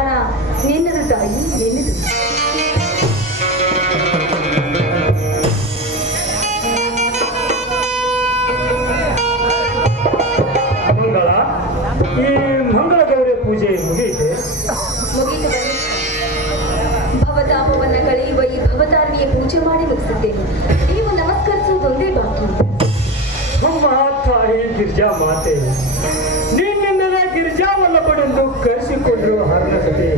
ಹಣ ನಿನ್ನದು ತಾಯಿ, ನಿನ್ನದು. ಮಂಗಳ, ಈ ಮಂಗಳ ಗೌರಿ ಪೂಜೆ ಮುಗಿಯಿತು. ಭವತಾಪವನ್ನ ಕಳೆಯುವ ಈ ಭವತಾರಣಿಯ ಪೂಜೆ ಮಾಡಿ ಮುಗಿಸಿದ್ದೇನೆ. ನೀವು ನಮಸ್ಕರಿಸುವುದೊಂದೇ ಬಾಕಿ. ಅಮ್ಮ ತಾಯಿ ಗಿರಿಜಾ ಮಾತೆ, ನಿನ್ನಿಂದಲೇ ಗಿರಿಜಾವಲ್ಲಪಡೆಂದು ಕರೆಸಿಕೊಂಡ್ರು ಹರ್ಣಸತಿ.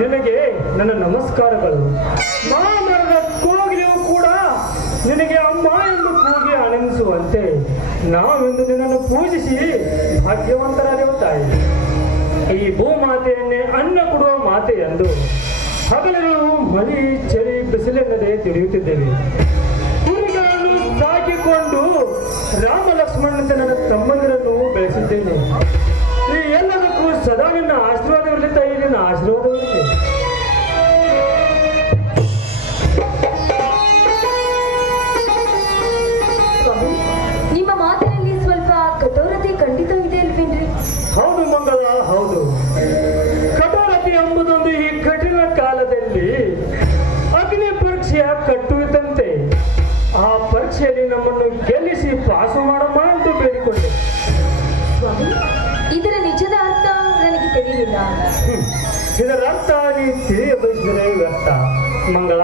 ನಿನಗೆ ನನ್ನ ನಮಸ್ಕಾರಗಳು. ಮಾಮರದ ಕೋಗಿಲೆಯೂ ಕೂಡ ನಿನಗೆ ಅಮ್ಮ ಎಂದು ಕೂಗಿ ಆನಂದಿಸುವಂತೆ ನಾವೆಂದು ನಿನ್ನನ್ನು ಪೂಜಿಸಿ ಭಾಗ್ಯವಂತರಾದೆವು ತಾಯಿ. ಈ ಭೂಮಾತೆಯನ್ನೇ ಅನ್ನ ಕೊಡುವ ಮಾತೆ ಎಂದು ಹಗಲುಗಳು ಮಳಿ ಚಳಿ ಬಿಸಿಲೆನ್ನದೆ ತಿಳಿಯುತ್ತಿದ್ದೇವೆ. ಕುರಿಗಳನ್ನು ಸಾಕಿಕೊಂಡು ರಾಮ ಲಕ್ಷ್ಮಣನಂತೆ ನನ್ನ ತಮ್ಮಂದಿರನ್ನು ಬೆಳೆಸಿದ್ದೇನೆ. ಈ ಎಲ್ಲದಕ್ಕೂ ಸದಾ ನಿನ್ನ ಆಶೀರ್ವಾದವಿರಲಿ ತಾಯಿ, ನಿನ್ನ ಆಶೀರ್ವಾದವಿರಲಿ. ನಿಮ್ಮ ಮಾತಿನಲ್ಲಿ ಸ್ವಲ್ಪ ಕಠೋರತೆ ಖಂಡಿತ ಇದೆ ಅಲ್ವೇನ್ರಿ? ಹೌದು ಮಂಗಲ, ಹೌದು. ಕಠೋರತೆ ಎಂಬುದೊಂದು ಈ ಕಠಿಣ ಕಾಲದಲ್ಲಿ ಅಗ್ನಿ ಪರೀಕ್ಷೆಯ ಕಟ್ಟುವಿದ್ದಂತೆ. ಆ ಪರೀಕ್ಷೆಯಲ್ಲಿ ನಮ್ಮನ್ನು ಗೆಲ್ಲಿಸಿ ಪಾಸು ಮಾಡಮ್ಮ ಎಂದು ಬೇಡಿಕೊಂಡೆ. ಸ್ವಾಮಿ, ಇದರ ನಿಜದ ಅರ್ಥ ನನಗೆ ತಿಳಿಯಲಿಲ್ಲ. ಇದರ ಅರ್ಥ ನೀವು ತಿಳಿಯ ಬಯಸಿದರೆ ವ್ಯರ್ಥ. ಮಂಗಳ,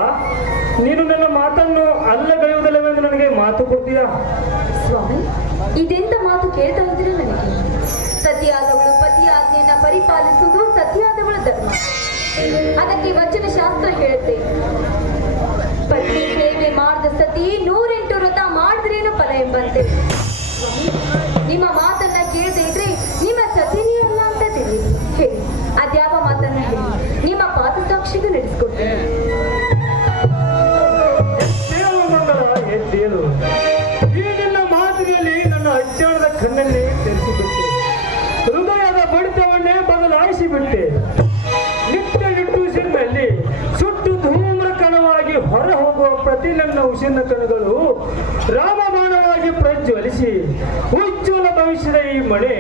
ನೀನು ನನ್ನ ಮಾತನ್ನು ಅಲ್ಲಗಳೆಯುವುದಿಲ್ಲವೆಂದು ನನಗೆ ಮಾತು ಕೊಡ್ತೀಯಾ? ಸ್ವಾಮಿ, ಇದೆಂತ ಮಾತು ಕೇಳ್ತಾ ಇದ್ದೀರ ನನಗೆ? ಸತಿಯಾದವಳು ಪತಿಯ ಆಜ್ಞೆಯನ್ನ ಪರಿಪಾಲಿಸುವುದು ಸತಿಯಾದವಳ ಧರ್ಮ. ಅದಕ್ಕೆ ವಚನ ಶಾಸ್ತ್ರ ಹೇಳುತ್ತೆ, ಪತಿ ಸೇವೆ ಮಾಡಿದ ಸತಿ 108 ವ್ರತ ಮಾಡಿದ್ರೇನು ಫಲ ಎಂಬಂತೆ. ನಿಮ್ಮ ಮಾತನ್ನ ಕೇಳದೆ ಇದ್ರೆ ನಿಮ್ಮ ಸತಿನೇ ಅಲ್ಲ ಅಂತ ತಿಳಿಯಿರಿ. ಹೇಳಿ, ಅದ್ಯಾವ ಮಾತನ್ನ ಹೇಳಿ, ನಿಮ್ಮ ಪಾದಸಾಕ್ಷಿಗೂ ನಡೆಸ್ಕೊಡ್ತೀನಿ. ಎದ್ದೇಳು. ಈ ನಿನ್ನ ಮಾತಿನಲ್ಲಿ ನನ್ನ ಅಜ್ಞಾನದ ಕಣ್ಣನ್ನೇ ತೆರೆಸಿಬಿಟ್ಟೆ. ಹೃದಯದ ಬಡಿತವನ್ನೇ ಬದಲಾಯಿಸಿಬಿಟ್ಟೆ. ನಿತ್ಯ ನಿಟ್ಟುಸಿರಿನಲ್ಲಿ ಸುಟ್ಟು ಧೂಮ್ರಕಣವಾಗಿ ಹೊರ ಹೋಗುವ ಪ್ರತಿ ನನ್ನ ಉಸಿರಿನ ಕಣಗಳು ರಾಮಬಾಣವಾಗಿ ಪ್ರಜ್ವಲಿಸಿ ಉಜ್ವಲ ಭವಿಷ್ಯದ ಈ ಮನೆ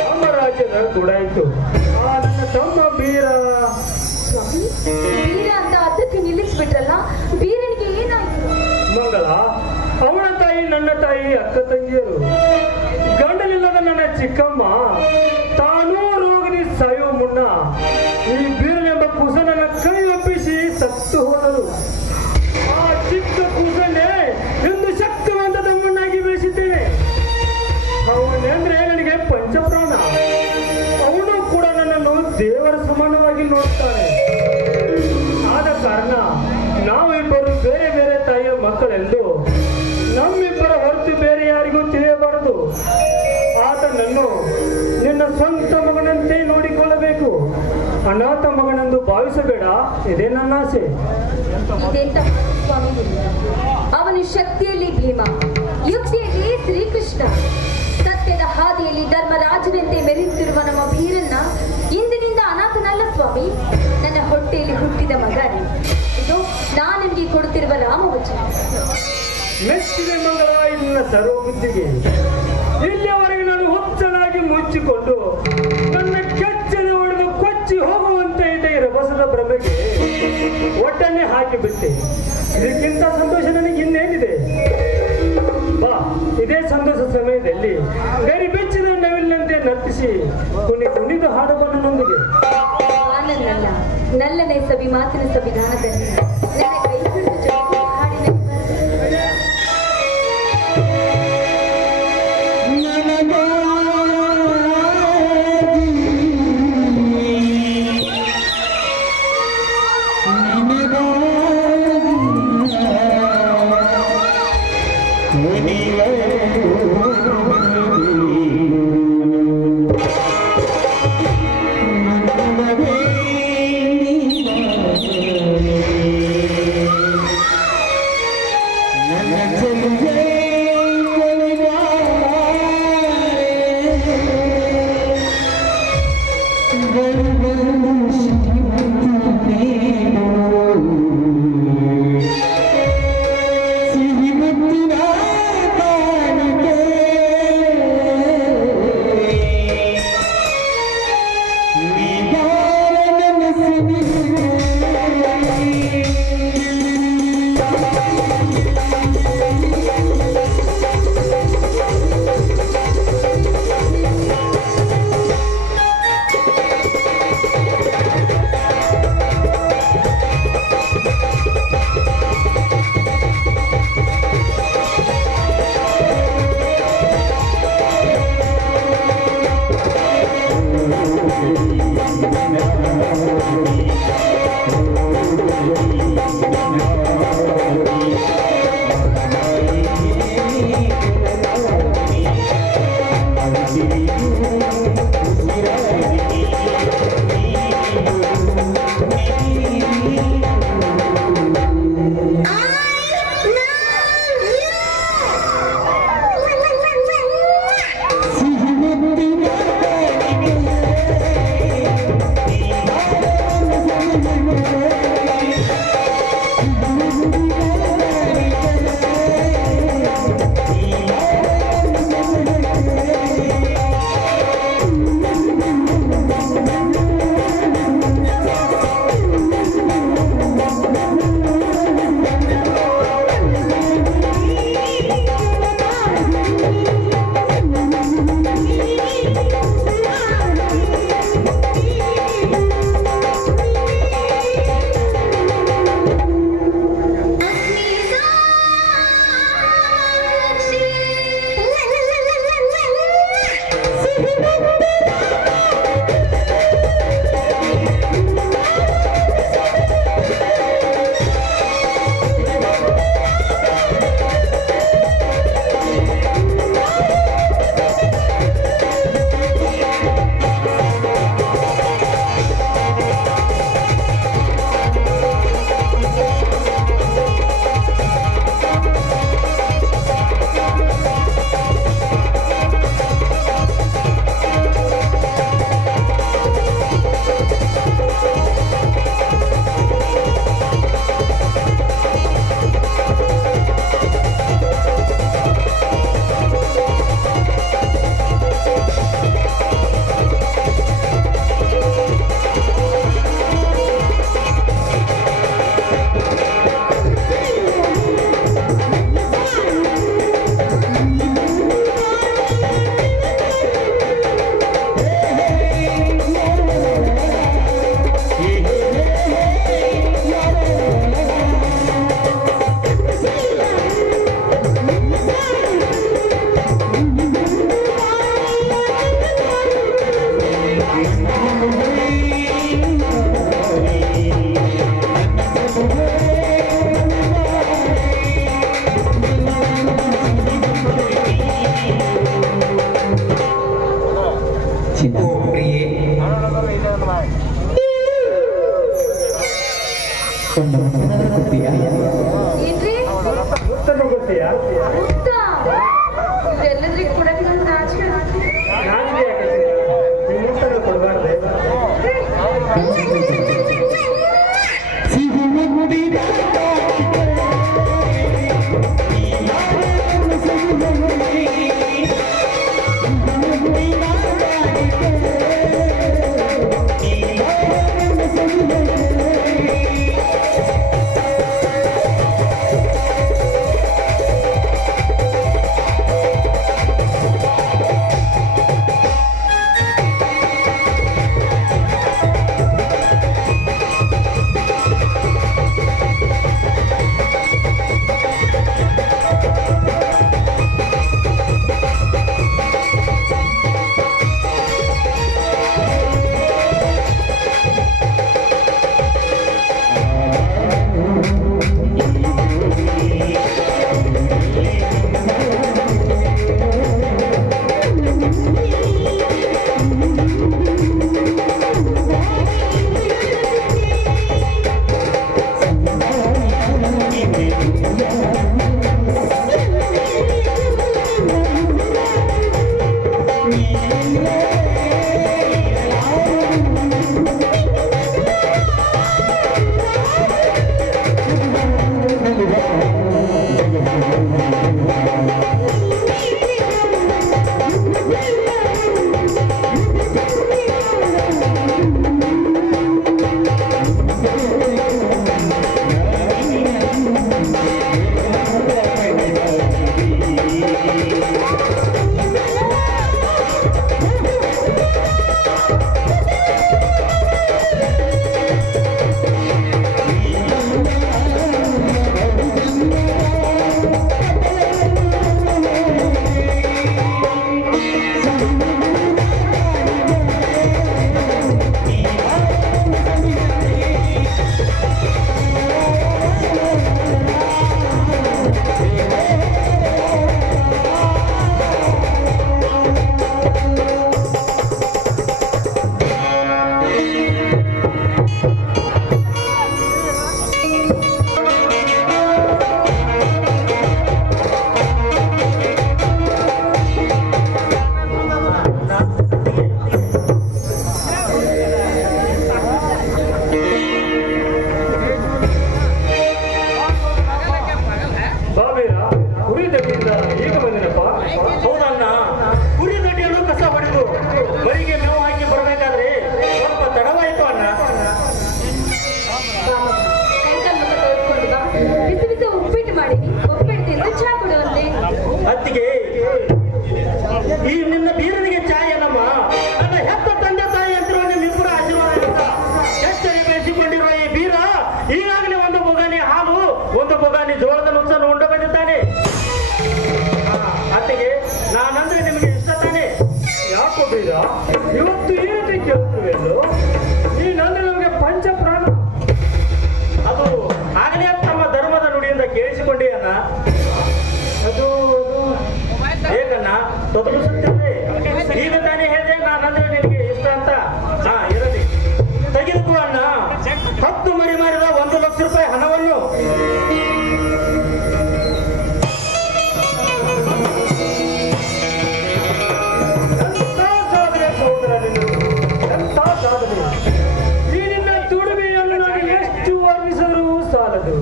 ರಾಮರಾಜ್ಯದ ಕೂಡಾಯಿತು. ಆ ನನ್ನ ತಮ್ಮ ಬೀರ ಬೀರ ಅಂತ ಅದಕ್ಕೆ ನಿಲ್ಲಿಸ್ಬಿಟ್ರಲ್ಲ, ಬೀರನಿಗೆ ಏನಾಯ್ತು? ಮಂಗಳ, ಅವಳ ತಾಯಿ ನನ್ನ ತಾಯಿ ಅಕ್ಕ ತಂಗಿಯರು. ಗಂಡನಿಲ್ಲದ ನನ್ನ ಚಿಕ್ಕಮ್ಮ ತಾನೂ ರೋಗದಿ ಸಾಯುವ ಮುನ್ನ ಈ ಬೀರನೆಂಬ ಕೂಸ ನನ್ನ ಕೈ ಒಪ್ಪಿಸಿ ಸತ್ತು ಹೋದರು. ಆ ಚಿಕ್ಕ ಕೂಸನ್ನೇ ಎಂದು ಶಕ್ತಿವಂತ ತಮ್ಮನ್ನಾಗಿ ಬೆಳೆಸಿದ್ದೇನೆ. ಅವನೆಂದ್ರೆ ನನಗೆ ಪಂಚಪ್ರಾಣ. ಅವನು ಕೂಡ ನನ್ನನ್ನು ದೇವರ ಸಮಾನವಾಗಿ ನೋಡ್ತಾನೆ. ಆದ ಕಾರಣ ನಾವಿಬ್ಬರು ಬೇರೆ ಬೇರೆ ತಾಯಿಯ ಮಕ್ಕಳೆಂದು ನಮ್ಮಿಬ್ಬರ ಹೊರತು ಬೇರೆ ಯಾರಿಗೂ ತಿಳಿಯಬಾರದು. ಆತನನ್ನು ನಿನ್ನ ಸ್ವಂತ ಮಗನಂತೆ ನೋಡಿಕೊಳ್ಳಬೇಕು. ಅನಾಥ ಮಗನೆಂದು ಭಾವಿಸಬೇಡ, ಇದೇ ನನ್ನ ಆಸೆ. ಇದೆಂತ ಸ್ವಾಮಿ? ಅವನು ಶಕ್ತಿಯಲ್ಲಿ ಭೀಮ, ಯುಕ್ತಿಯಲ್ಲಿ ಶ್ರೀಕೃಷ್ಣ, ಸತ್ಯದ ಹಾದಿಯಲ್ಲಿ ಧರ್ಮರಾಜನಂತೆ ಮೆರೆಯುತ್ತಿರುವ ನಮ್ಮ ಬೀರನ್ನ ಇಂದಿನಿಂದ ಅನಾಥನಲ್ಲ ಸ್ವಾಮಿ, ನನ್ನ ಹೊಟ್ಟೆಯಲ್ಲಿ ಹುಟ್ಟಿದ ಮಗ. ಇದು ನಾನು ನಿಮಗೆ ಕೊಡುತ್ತಿರುವ ರಾಮವಚನ. ಮೆಚ್ಚಿದೆ ಮಂಗಳ ಇದನ್ನ ಸರ್ವ ಬುದ್ಧಿಗೆ. ಇಲ್ಲಿಯವರೆಗೆ ನಾನು ಹುಚ್ಚನಾಗಿ ಮುಚ್ಚಿಕೊಂಡು ನನ್ನ ಕೆಚ್ಚದ ಹೊಡೆದು ಕೊಚ್ಚಿ ಹೋಗುವಂತೆ ಇದೆ ಈ ರಭಸದ ಭ್ರಮೆಗೆ ಒಟ್ಟನ್ನೇ ಹಾಕಿಬಿಟ್ಟೆ. ಇದಕ್ಕಿಂತ ಸಂತೋಷ ನನಗೆ ಇನ್ನೇನಿದೆ? ಬಾ, ಇದೇ ಸಂತೋಷ ಸಮಯದಲ್ಲಿ ಗರಿ ಬೆಚ್ಚಿದ ನವಿಲಿನಂತೆ ನರ್ತಿಸಿ ಕುಣಿದು ಹಾಡಬಲ್ಲ ನೊಂದಿಗೆ. ಆನಂದಲ್ಲ, ನಲ್ಲನೆ ಸವಿ ಮಾತಿನ ಸಂವಿಧಾನದಲ್ಲಿ ನನ್ನ ಕೈ ಹಿಡಿದು ಜೊತೆಗೆ ಹಾಡಿನ ಏನ್ರಿ ಉತ್ತರ ಗೊತ್ತೀಯಾ? ಎಲ್ಲದ್ರಿಗೆ ಕೊಡಕ್ಕೆ ನಂಗೆ ನಾಚಿಕೆ ಆಗ್ತಿದೆ. ನಾಚಿಕೆ ಯಾಕೆ? ನಿಮ್ಮ ಉತ್ತರ ಕೊಡಬಾರ್ದೆ? ಇವತ್ತು ಈ ರೀತಿ ಕೇಳ್ತಿವೆಯಲ್ಲೋ ನೀನಂದ್ರೆ ನಮಗೆ ಪಂಚ ಪ್ರಾಣ. ಅದು ಆಗಲೇ ತಮ್ಮ ಧರ್ಮದ ನುಡಿಯಿಂದ ಕೇಳಿಸಿಕೊಂಡೆ ಅಣ್ಣ. ಅದು ಹೇಗಣ್ಣ ತೊದಲಿಸುತ್ತಿದೆ. ಈಗ ತಾನೇ ಹೇಳಿದೆ ನಾನಂದ್ರೆ ನಿನಗೆ ಇಷ್ಟ ಅಂತ. ಇರಲಿ, ತೆಗೆದುಕೋ ಅಣ್ಣ. 10 ಮರಿ ಮಾರಿದ 1 ಲಕ್ಷ ರೂಪಾಯಿ ಹಣವನ್ನು ಈ ನಿನ್ನ ದುಡಿಮೆಯನ್ನು ನಾನು ಎಷ್ಟು ವರ್ಣಿಸಲು ಸಾಲದು.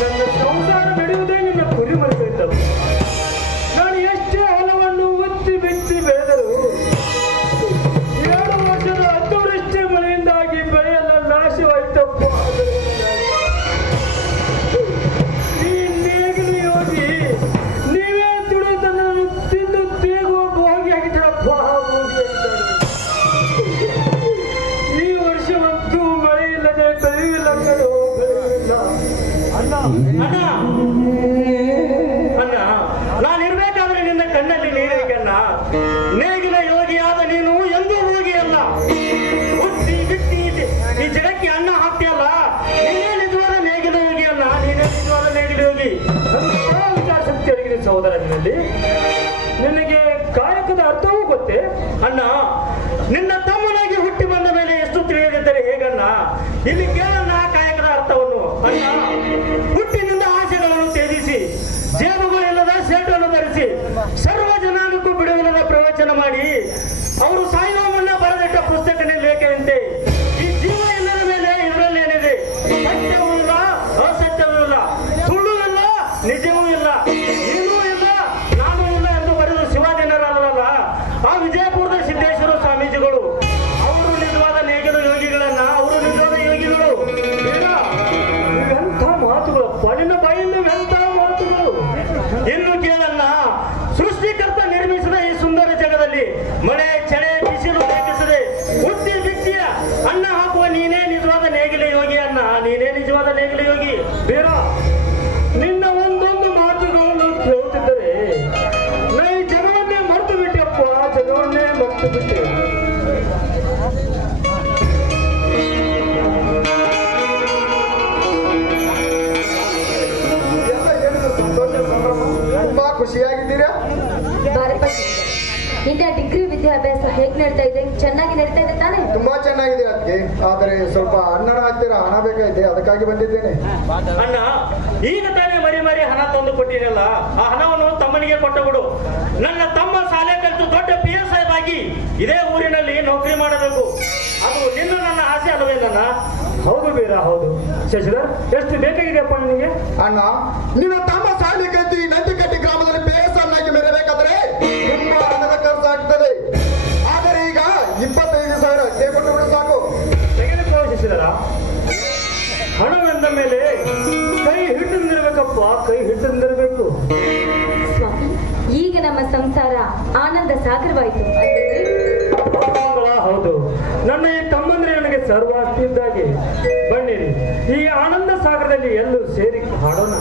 ನನ್ನ ಸಂಸಾರ ನಡೆಯುವುದೇ ನಿನ್ನ ಗುರಿ ಮರೆತವು. ನಾನು ಎಷ್ಟೇ ಹೊಲವನ್ನು ಉತ್ತಿ ಬಿತ್ತಿ ಬೆಳೆದರು 2 ವರ್ಷದ ಅತಿವೃಷ್ಟಿ ಮಳೆಯಿಂದಾಗಿ ಬೆಳೆಯೆಲ್ಲ ನಾಶವಾಯಿತಪ್ಪ. ಈ ನೇಗಿಲು ಯೋಗಿ ನೀವೇ ದುಡಿದನ್ನು ತಿಂದು ತೇಗುವ ಭೋಗಿ ಆಗಿದ್ದಪ್ಪ. ಈ ವರ್ಷವಂತೂ ಮಳೆ ಇಲ್ಲದೆ ಬೆಳೆಯಿಲ್ಲ ಕಣೋ, ಬೆಳೆಯಿಲ್ಲ. ಅಣ್ಣ ನಾನಿರ್ಬೇಕಾದ್ರೆ ನಿನ್ನ ಕಣ್ಣಲ್ಲಿ ನೀರೇಕಣ್ಣ. ನೇಗಿನ ಯೋಗಿಯಾದ ನೀನು ಎಂದೂ ಹೋಗಿಯಲ್ಲ. ಹುಟ್ಟಿ ಬಿಟ್ಟಿ ಈ ಜಗಕ್ಕೆ ಅನ್ನ ಹಾಕ್ತಿಯಲ್ಲ, ನೀನೇ ನಿಜವಾದ ನೇಗಿನ ಯೋಗಿ ಅಲ್ಲ. ನೀನೇ ನಿಜವಾದ ನೇಗಿನ ಯೋಗಿ. ವಿಚಾರ ಶಕ್ತಿ ಅಡಗಿದೆ ಸಹೋದರ ನಿನ್ನಲ್ಲಿ. ನಿನಗೆ ಕಾಯಕದ ಅರ್ಥವೂ ಗೊತ್ತೇ ಅಣ್ಣ. ನಿನ್ನ ತಮ್ಮನಾಗಿ ಹುಟ್ಟಿ ಬಂದ ಮೇಲೆ ಎಷ್ಟು ತಿಳಿಯದಿದ್ದರೆ ಹೇಗಣ್ಣ? ಇಲ್ಲಿ ಕೇಳಣ್ಣ ಕಾಯಕದ ಅರ್ಥವನ್ನು. ಅಣ್ಣ, ಹುಟ್ಟಿನಿಂದ ಆಸೆಗಳನ್ನು ತ್ಯಜಿಸಿ ಜೇಬುಗಳಿಲ್ಲದ ಸೇಟನ್ನು ಧರಿಸಿ ಸರ್ವ ಜನಾಂಗಕ್ಕೂ ಬಿಡುವಿಲ್ಲದ ಪ್ರವಚನ ಮಾಡಿ ಅವರು ಸಾಯುವ ಮುನ್ನ ಬರೆದಿಟ್ಟ ಪುಸ್ತಕನೇ ಲೇಖನಂತೆ ಈ ಜೀವ ಇಲ್ಲದ ಮೇಲೆ ಇದರಲ್ಲೇನಿದೆ? ಸತ್ಯವೂ ಇಲ್ಲ, ಅಸತ್ಯವೂ ಇಲ್ಲ, ಸುಳ್ಳು ಇಲ್ಲ, ನಿಜವೂ ಇಲ್ಲ, ಏನೂ ಇಲ್ಲ, ನಾನೂ ಇಲ್ಲ ಎಂದು ಬರೆದು ಶಿವಾಜಿನರಲ್ಲ ಆ ವಿಜಯಪುರದ ಸಿದ್ದೇಶ್ವರ ಸ್ವಾಮೀಜಿಗಳು. ಅವರು ನಿಜವಾದ ನೇಗಿಲು ಯೋಗಿಗಳನ್ನ, ಅವರು ನಿಜವಾದ ಯೋಗಿಗಳು. ಇವೆಂಥ ಮಾತುಗಳಪ್ಪ ನಿನ್ನ ಬಾಯಿಂದ, ಇವೆಂಥ ಮಾತುಗಳು. ಇನ್ನು ಕೇಳಣ್ಣ, ಸೃಷ್ಟಿಕರ್ತ ನಿರ್ಮಿಸಿದ ಈ ಸುಂದರ ಜಗದಲ್ಲಿ ಮಳೆ ಚಳಿ ಬಿಸಿಲು ಲೆಕ್ಕಿಸದೆ ಹುಟ್ಟಿ ಬಿಟ್ಟಿಯ ಅನ್ನ ಹಾಕುವ ನೀನೇ ನಿಜವಾದ ನೇಗಿಲ ಯೋಗಿ ಅಣ್ಣ. ನೀನೇ ನಿಜವಾದ ನೇಗಿಲ ಯೋಗಿ. ಬೇಡ, ನಿನ್ನ ಒಂದೊಂದು ಮಾತುಗಳನ್ನು ಕೇಳುತ್ತಿದ್ದರೆ ನಾ ಈ ಜಗವನ್ನೇ ಮರೆತು ಬಿಟ್ಟೆಪ್ಪ, ಜಗವನ್ನೇ ಮರೆತು ಬಿಟ್ಟೆ. ತುಂಬಾ ಖುಷಿಯಾಗಿದ್ದೀರಾ? ಬಾರಪ್ಪ ನಿನ್ನ ಡಿಗ್ರಿ ವಿದ್ಯಾಭ್ಯಾಸ ಹೇಗ್ ನಡೀತಾ ಇದೆ? ಚೆನ್ನಾಗಿ ನಡೀತಾ ಇದೆ ತಾನೇ? ತುಂಬಾ ಚೆನ್ನಾಗಿದೆ ಅದಕ್ಕೆ. ಆದರೆ ಸ್ವಲ್ಪ ಅಣ್ಣನ ಹತ್ತಿರ ಹಣ ಬೇಕಾಗಿದೆ, ಅದಕ್ಕಾಗಿ ಬಂದಿದ್ದೇನೆ. ಅಣ್ಣ, ಈಗ ತಾನೇ ಮರಿ ಹಣ ತಂದು ಕೊಟ್ಟಿರಲ್ಲ, ಆ ಹಣವನ್ನು ತಮ್ಮನಿಗೆ ಕೊಟ್ಟು ಬಿಡು. ನನ್ನ ತಮ್ಮ ಶಾಲೆ ಕಲಿತು ದೊಡ್ಡ PSI ಆಗಿ ಇದೇ ಊರಿನಲ್ಲಿ ನೌಕರಿ ಮಾಡಬೇಕು. ಅದು ನಿನ್ನ ನನ್ನ ಆಸೆ ಅಲ್ಲವೇ ನನ್ನ? ಹೌದು ಬೀರ, ಹೌದು. ಶಶಿಧರ್, ಎಷ್ಟು ಬೇಕಾಗಿದೆಯಪ್ಪ ನಿನಗೆ? ಅಣ್ಣ, ನಿನ್ನ ತಮ್ಮ ಶಾಲೆ ಕಲಿತು ಈ ನಂದಿಕಟ್ಟಿ ಗ್ರಾಮದಲ್ಲಿ ಬೇಸಾಗಿ ಮೆರಬೇಕಾದರೆ ತುಂಬಾ ಹಣದ ಖರ್ಚಾಗ್ತದೆ. ಆದರೆ ಈಗ 25,000 ಅಷ್ಟೇ ಕೊಟ್ಟು ಬಿಡು ಸಾಕು. ತೆಗೆದುಕೋ ಶಶಿಧರ. ಹಣವೆಂದ ಮೇಲೆ ಕೈ ಹಿಡಿದಿರಬೇಕಪ್ಪ, ಕೈ ಹಿಡಿದಿರಬೇಕು. ಸ್ವಾಮಿ, ಈಗ ನಮ್ಮ ಸಂಸಾರ ಆನಂದ ಸಾಗರವಾಯಿತು. ಹೌದು, ನನ್ನ ಈ ತಮ್ಮಂದ್ರೆ ನನಗೆ ಸರ್ವಾಸ್ತಿ ಇದ್ದಾಗೆ. ಬನ್ನಿರಿ, ಈ ಆನಂದ ಸಾಗರದಲ್ಲಿ ಎಲ್ಲೂ ಸೇರಿ ಹಾಡೋಣ.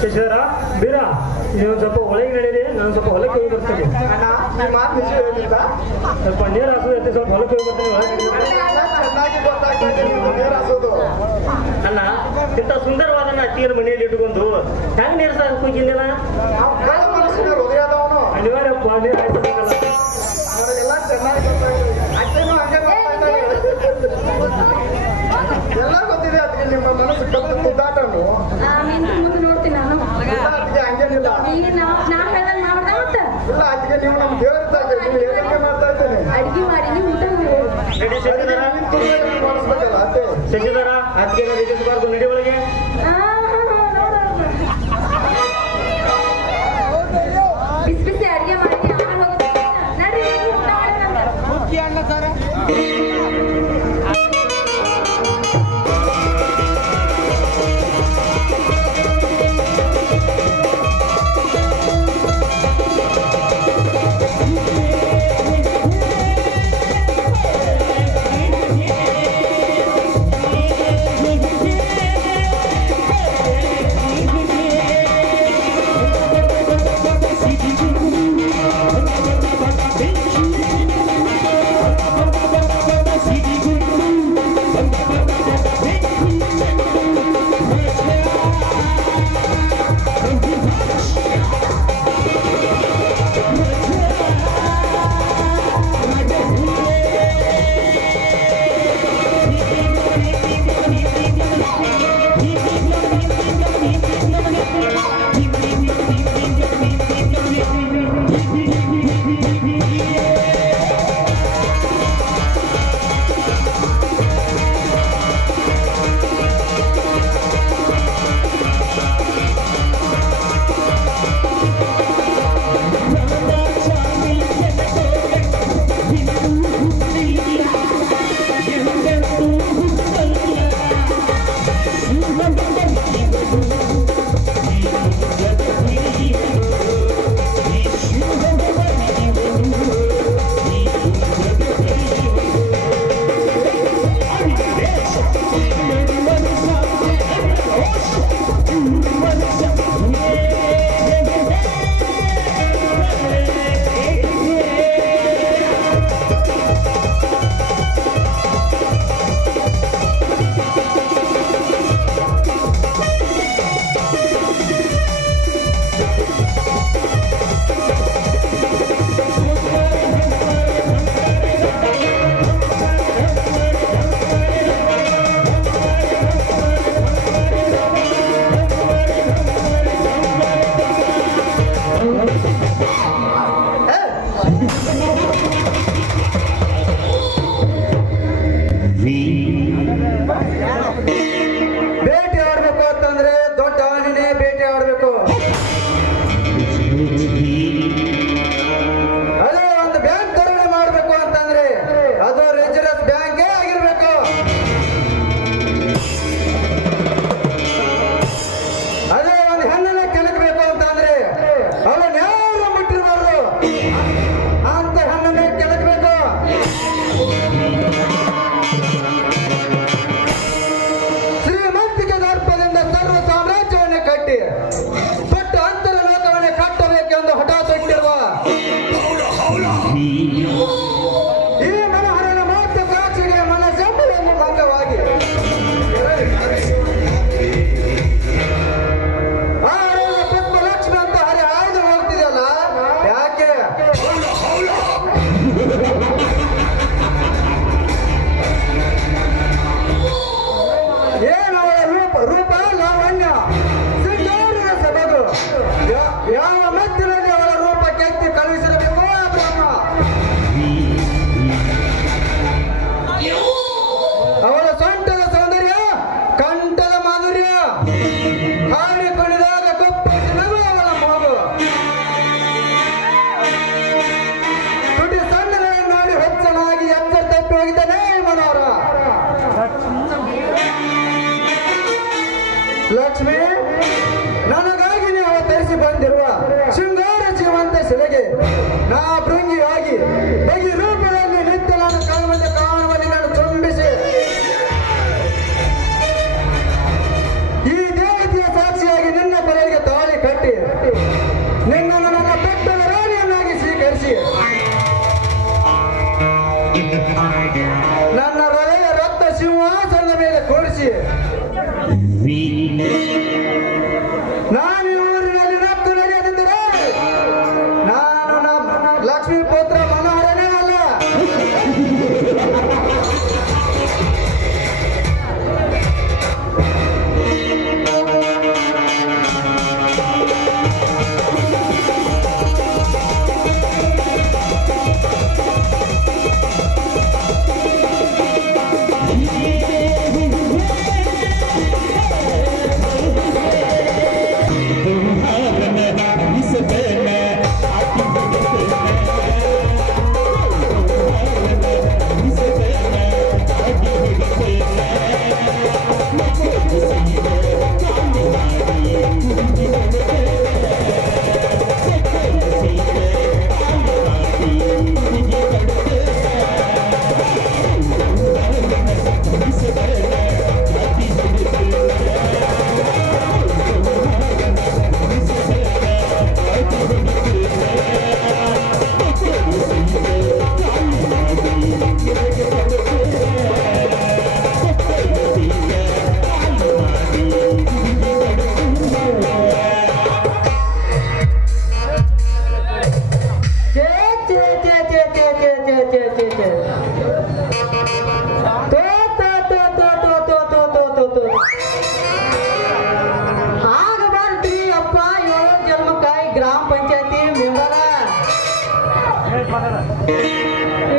ಶಶಿಧರ ಬೀರ ನೀವು ಸ್ವಲ್ಪ ಒಳಗೆ ನಡೀರಿ, ನಾನು ಸ್ವಲ್ಪ ಹೊಲಕ್ಕೆ ಹೋಗಿ ಬರ್ತೇನೆ. ಸ್ವಲ್ಪ ನೀರು ಹಾಸೋದೈತೆ, ಸ್ವಲ್ಪ ಹೊಲಕ್ಕೆ ಹೋಗಿ ಬರ್ತೇನೆ. ಅಲ್ಲ, ಇಂಥ ಸುಂದರವಾದ ಅತ್ತಿಯರ ಮನೆಯಲ್ಲಿ ಇಟ್ಟುಕೊಂಡು ಹೆಂಗ್ ನೀರು ಹೋಗಿಲ್ಲ? ಅನಿವಾರ್ಯಪ್ಪ, ನೀರು ಹಾಯ್ಸಬೇಕಲ್ಲ. ಎಲ್ಲ ಗೊತ್ತಿದೆ ಅದಕ್ಕೆ ನಿಮ್ಮ ಮನಸ್ಸು ಕತ್ತು ಕುದ್ದಾಟನು ಮುಂದೆ ನೋಡ್ತೀನಿ ನಾನು. ಅದಕ್ಕೆ ಹಂಗೇನಿಲ್ಲ. ಈಗ ನಾ ಹೇಳ್ದಂಗೆ ಮಾಡ್ದ ಮತ್ತೆ ಇಲ್ಲ ಅದಕ್ಕೆ ನೀವು ನಮ್ಮ ದೇವರಿದ್ದಾಗ ನೀವು ಹೇಳಿಕೆ ಮಾಡ್ತಾ ಇದ್ದೇನೆ. ಅಡ್ಗೆ ಮಾಡಿ ನೀವು ಊಟ ಮಾಡಿಸ್ಬೇಕಲ್ಲ ಅತ್ತೆ. ಶಶಿಧರ ಅದಕ್ಕೆ ನಡೀಬಾರ್ದು, ನಡಿ ಒಳಗೆ. ಬಿಸಿ ಬಿಸಿ ಅಡ್ಗೆ ಮಾಡಿ ಆಮೇಲೆ ಹೋಗುತ್ತೆ. ನಡ್ರಿ ಊಟ ಮಾಡಿ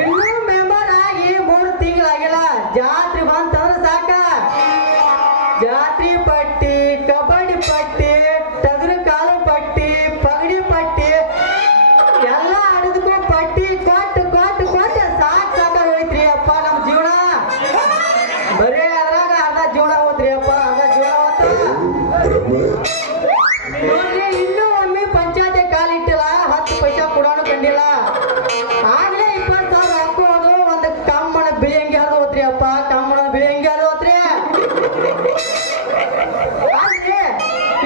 ಇನ್ನೂ ಮೆಂಬರ್ ಆಗಿ 3 ತಿಂಗಳಾಗಿಲ್ಲ. ಜಾತ್ರೆ ಬಂತಂದ್ರೆ ಸಾಕ. ಜಾತ್ರೆ ಪಟ್ಟಿ, ಕಬಡ್ಡಿ ಪಟ್ಟಿ, ಟಗರು ಕಾಲು ಪಟ್ಟಿ, ಪಗಡಿ ಪಟ್ಟಿ ಎಲ್ಲ ಆಡಿದಕ್ಕೂ ಪಟ್ಟಿ ಕೊಟ್ಟು ಕೊಟ್ಟು ಕೊಟ್ಟು ಸಾಕಾಗ ಹೋಯ್ತ್ರಿ ಅಪ್ಪ. ನಮ್ಮ ಜೀವನ ಬರೀ ಅದ್ರಾಗ ಅರ್ಧ ಜೀವನ ಹೋತ್ರಿ ಅಪ್ಪ. ಅರ್ಧ ಜೀವನ ಹೋತ ನೋಡ್ರಿ. ಇನ್ನೂ ಒಮ್ಮೆ ಪಂಚಾಯತಿ ಕಾಲಿಟ್ಟಿಲ್ಲ, 10 ಪೈಸಾ ಕೊಡೋನು ಕಂಡಿಲ್ಲ. ಆಗ್ಲೇ 20,000 ಹಾಕೋದು ಒಂದು ಕಮ್ಮಣ ಬಿಳಿಯಂಗಿ ಹರಿದು ಹೋತ್ರಿ ಅಪ್ಪ. ಕಮ್ಮಣ ಬಿಳಿಯಂಗಿ ಹರಿದು ಹೋತ್ರಿ. ಆದ್ರೆ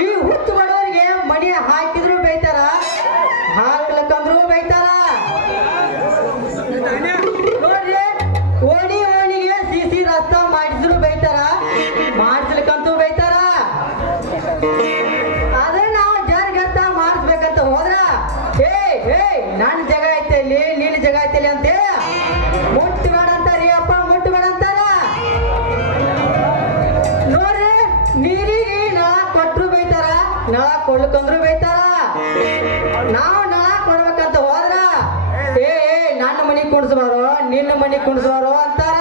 ಈ ಹುಚ್ಚು ಬಡವರಿಗೆ ಮನೆ ಹಾಕಿದ್ರು ಬೈತಾರ, ಹಾಕ್ಲಕ್ಕಂದ್ರು ಬೈತಾರ. ನೋಡ್ರಿ, ಓಣಿಗೆ ಸಿಸಿ ರಸ್ತಾ ಮಾಡಿದ್ರು ಬೈತಾರ, ಮಾಡಿಸ್ಲಿಕ್ಕಂತೂ ಬೈತಾರ. ಆದ್ರೆ ನಾವು ಜರ್ಗತ್ತ ಮಾಡಿಸ್ಬೇಕಂತ ಹೋದ್ರ ನನ್ನ ಜಾಗ ಐತಲ್ಲಿ, ನಿನ್ನ ಜಾಗ ಐತಲ್ಲಿ ಅಂತ ಮುಟ್ಟಬೇಡ ಅಂತಾರಿ ಅಪ್ಪ, ಮುಟ್ಟಬೇಡ ಅಂತಾರ. ನೋಡ್ರಿ, ನೀರಿಗೆ ನಳ ಕೊಟ್ರು ಬೈತಾರ, ನಳ ಕೊಡ್ಲಿಕ್ಕಂದ್ರು ಬೈತಾರ. ನಾವು ನಳ ಕೊಡ್ಬೇಕಂತ ಹೋದ್ರ ನನ್ನ ಮನಿ ಕುಣಿಸ್ಬಾರೋ, ನಿನ್ನ ಮನಿ ಕುಣಿಸ್ಬಾರೋ ಅಂತಾರ.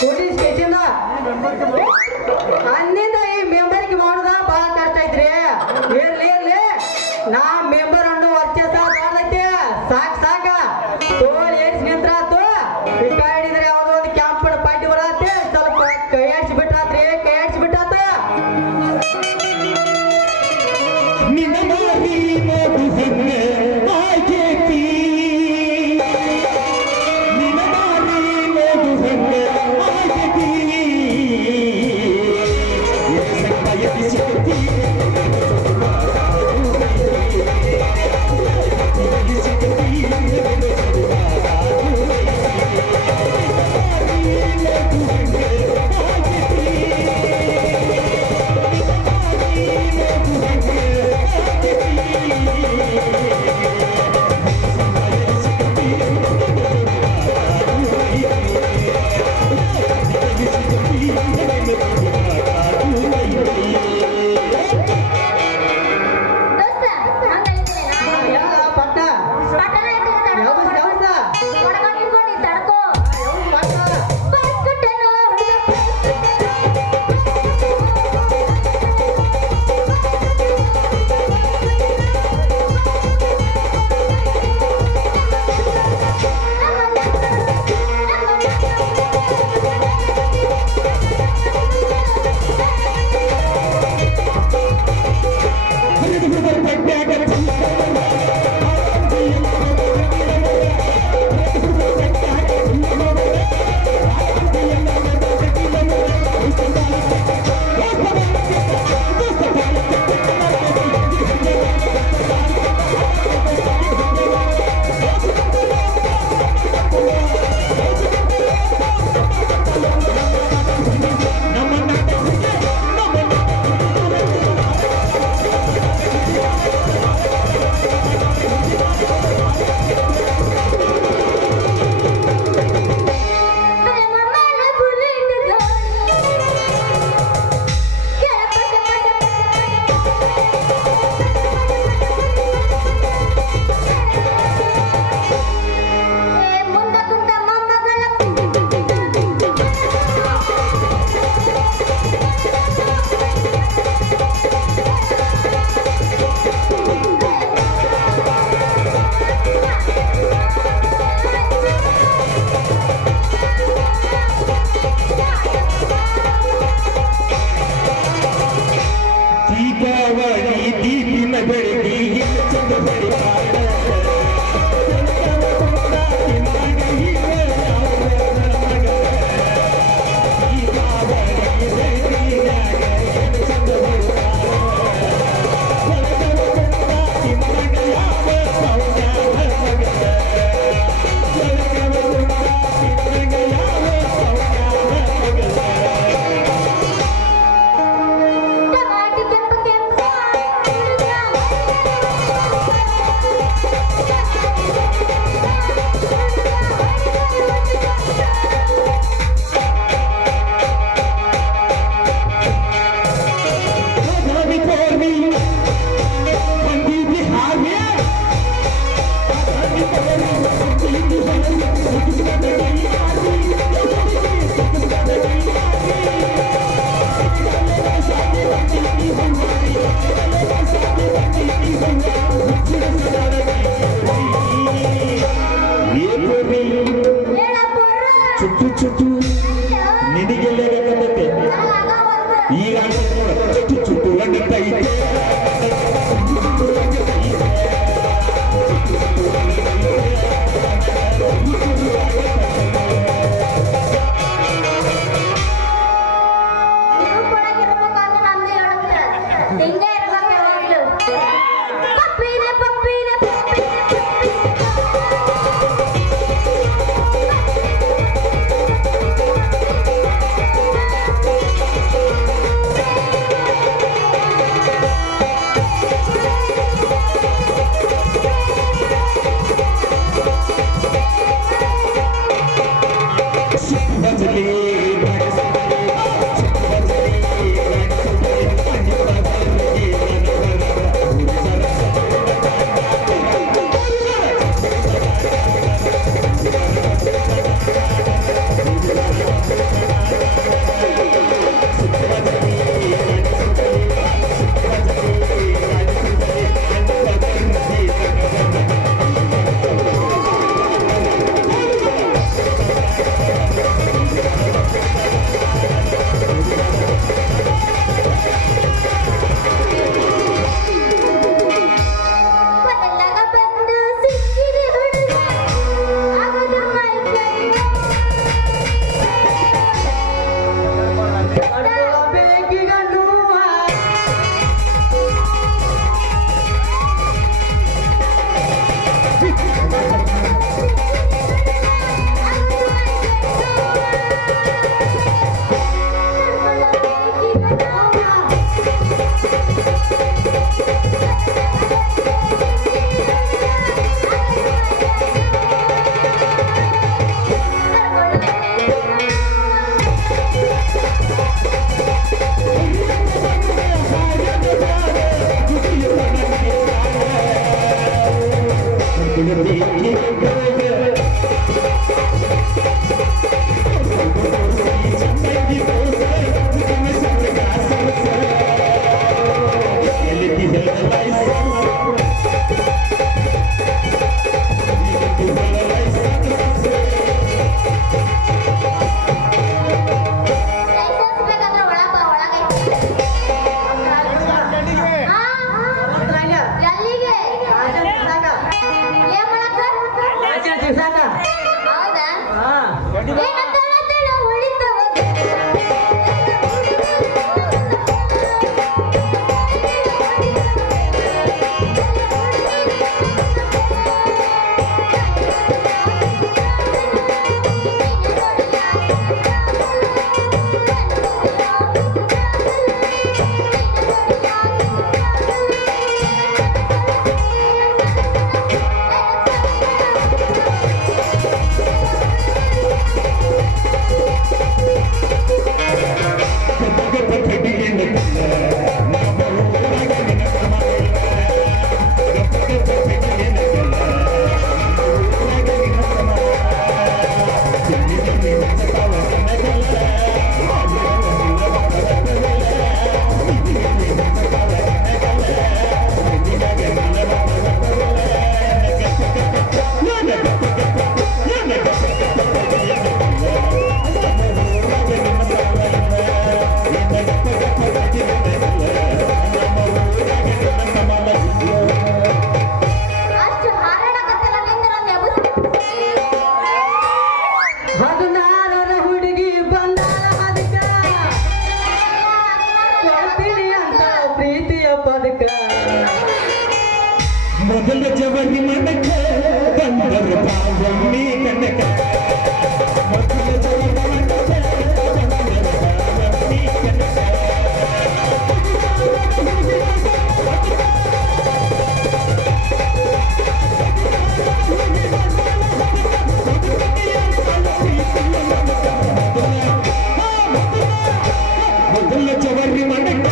ಪೊಲೀಸ್ ಕೇಸಿಂದ ಅನ್ನಿಂದ ಈ ಮೆಂಬರ್ಗೆ ಮಾಡುದ ಬಹಳ ಕಷ್ಟ ಐತ್ರಿ. ಇರ್ಲಿ ಇರ್ಲಿ, ನಾ ಮೆಂಬರ್ ಅನ್ನೋ ವರ್ಚಸ್ಸ ಬಾರ್ದೈತಿ. ಸಾಕ್ ಸಾಕ ತೋಲ್ ಏರ್ಸಿ ನಿಂತ್ರಾತು. ಈ ಕೈ ಹಿಡಿದ್ರೆ ಯಾವ್ದೋ ಒಂದು ಕ್ಯಾಂಪ್ ಪಾರ್ಟಿ ಬರತ್ತೆ, ಸ್ವಲ್ಪ ಕೈ ಆಡ್ಸಿ ಬಿಟ್ರಾತ್ರಿ, ಕೈ ಆಡ್ಸಿ ಬಿಟ್ರಾತ. ಟಮಾಟಿ ಕೆಂಪು ಕೆಂಪು ಮೊದಲ ಜವರಿ ಮನಕ ಕಂದರ ಭಾವನೆ ಕನಕ ಮೊದಲ ಜವರಿ ಮನಕ ಕಂದರ ಭಾವನೆ ಕನಕ ಮೊದಲ ಜವರಿ ಮನಕ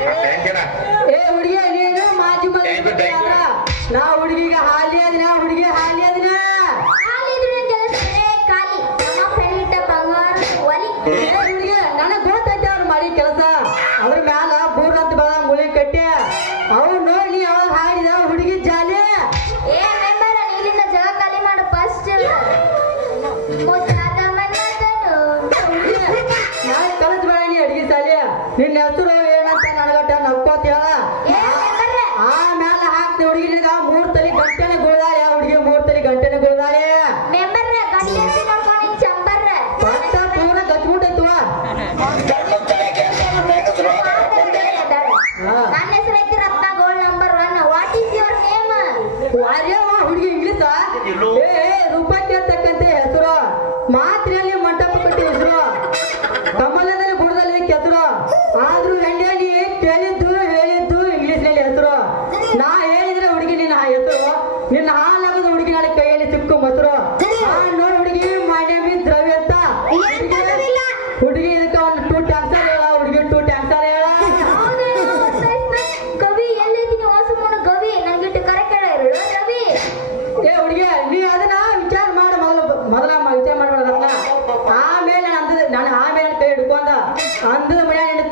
Thank you.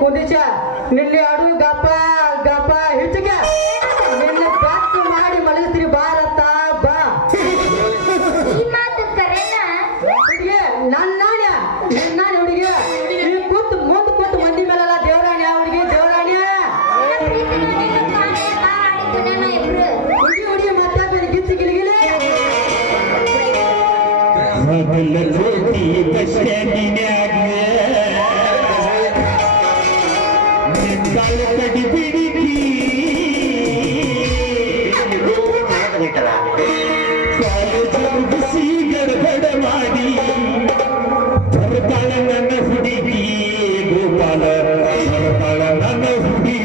ಕುಂದಿಸ ನಿನ್ನೆ ಅಡು ಗಪ್ಪ ಗಪ್ಪ ಹೆಚ್ಚಿಗೆ ನಿನ್ನ ಬಸ್ ಮಾಡಿ ಮಲಗಿಸ್ರಿ ಬಾರತ್ತ ಬಾ ಹುಡುಗಿ ನನ್ನ ಹುಡುಗಿ ನೀ ಕೂತು ಮುಂದ್ ಕೂತು ಮಂದಿ ಮೇಲೆಲ್ಲ ದೇವರಾಣಿ ಹುಡುಗಿ ದೇವರಾಣಿ ಹುಡುಗಿ ಮತ್ತೆ ಗಿಚ್ಚಿ ಗಿಲಿಗಿಲಿ ಮೊದಲ ಜ್ಯೋತಿ ಬಸ್ ಸ್ಟ್ಯಾಂಡಿನ್ಯಾಗ ನಿಂತಾಳ ಕಡಿ ಬಿಡಿಕಿ ಕಾಲೇಜ್ ಮುಗಿಸಿ ಗಡಬಡ ಮಾಡಿ ಬರ್ತಾಳ ನನ್ನ ಹುಡುಗಿ ಗೋಪಾಲ ಬರ್ತಾಳ ನನ್ನ ಹುಡುಗಿ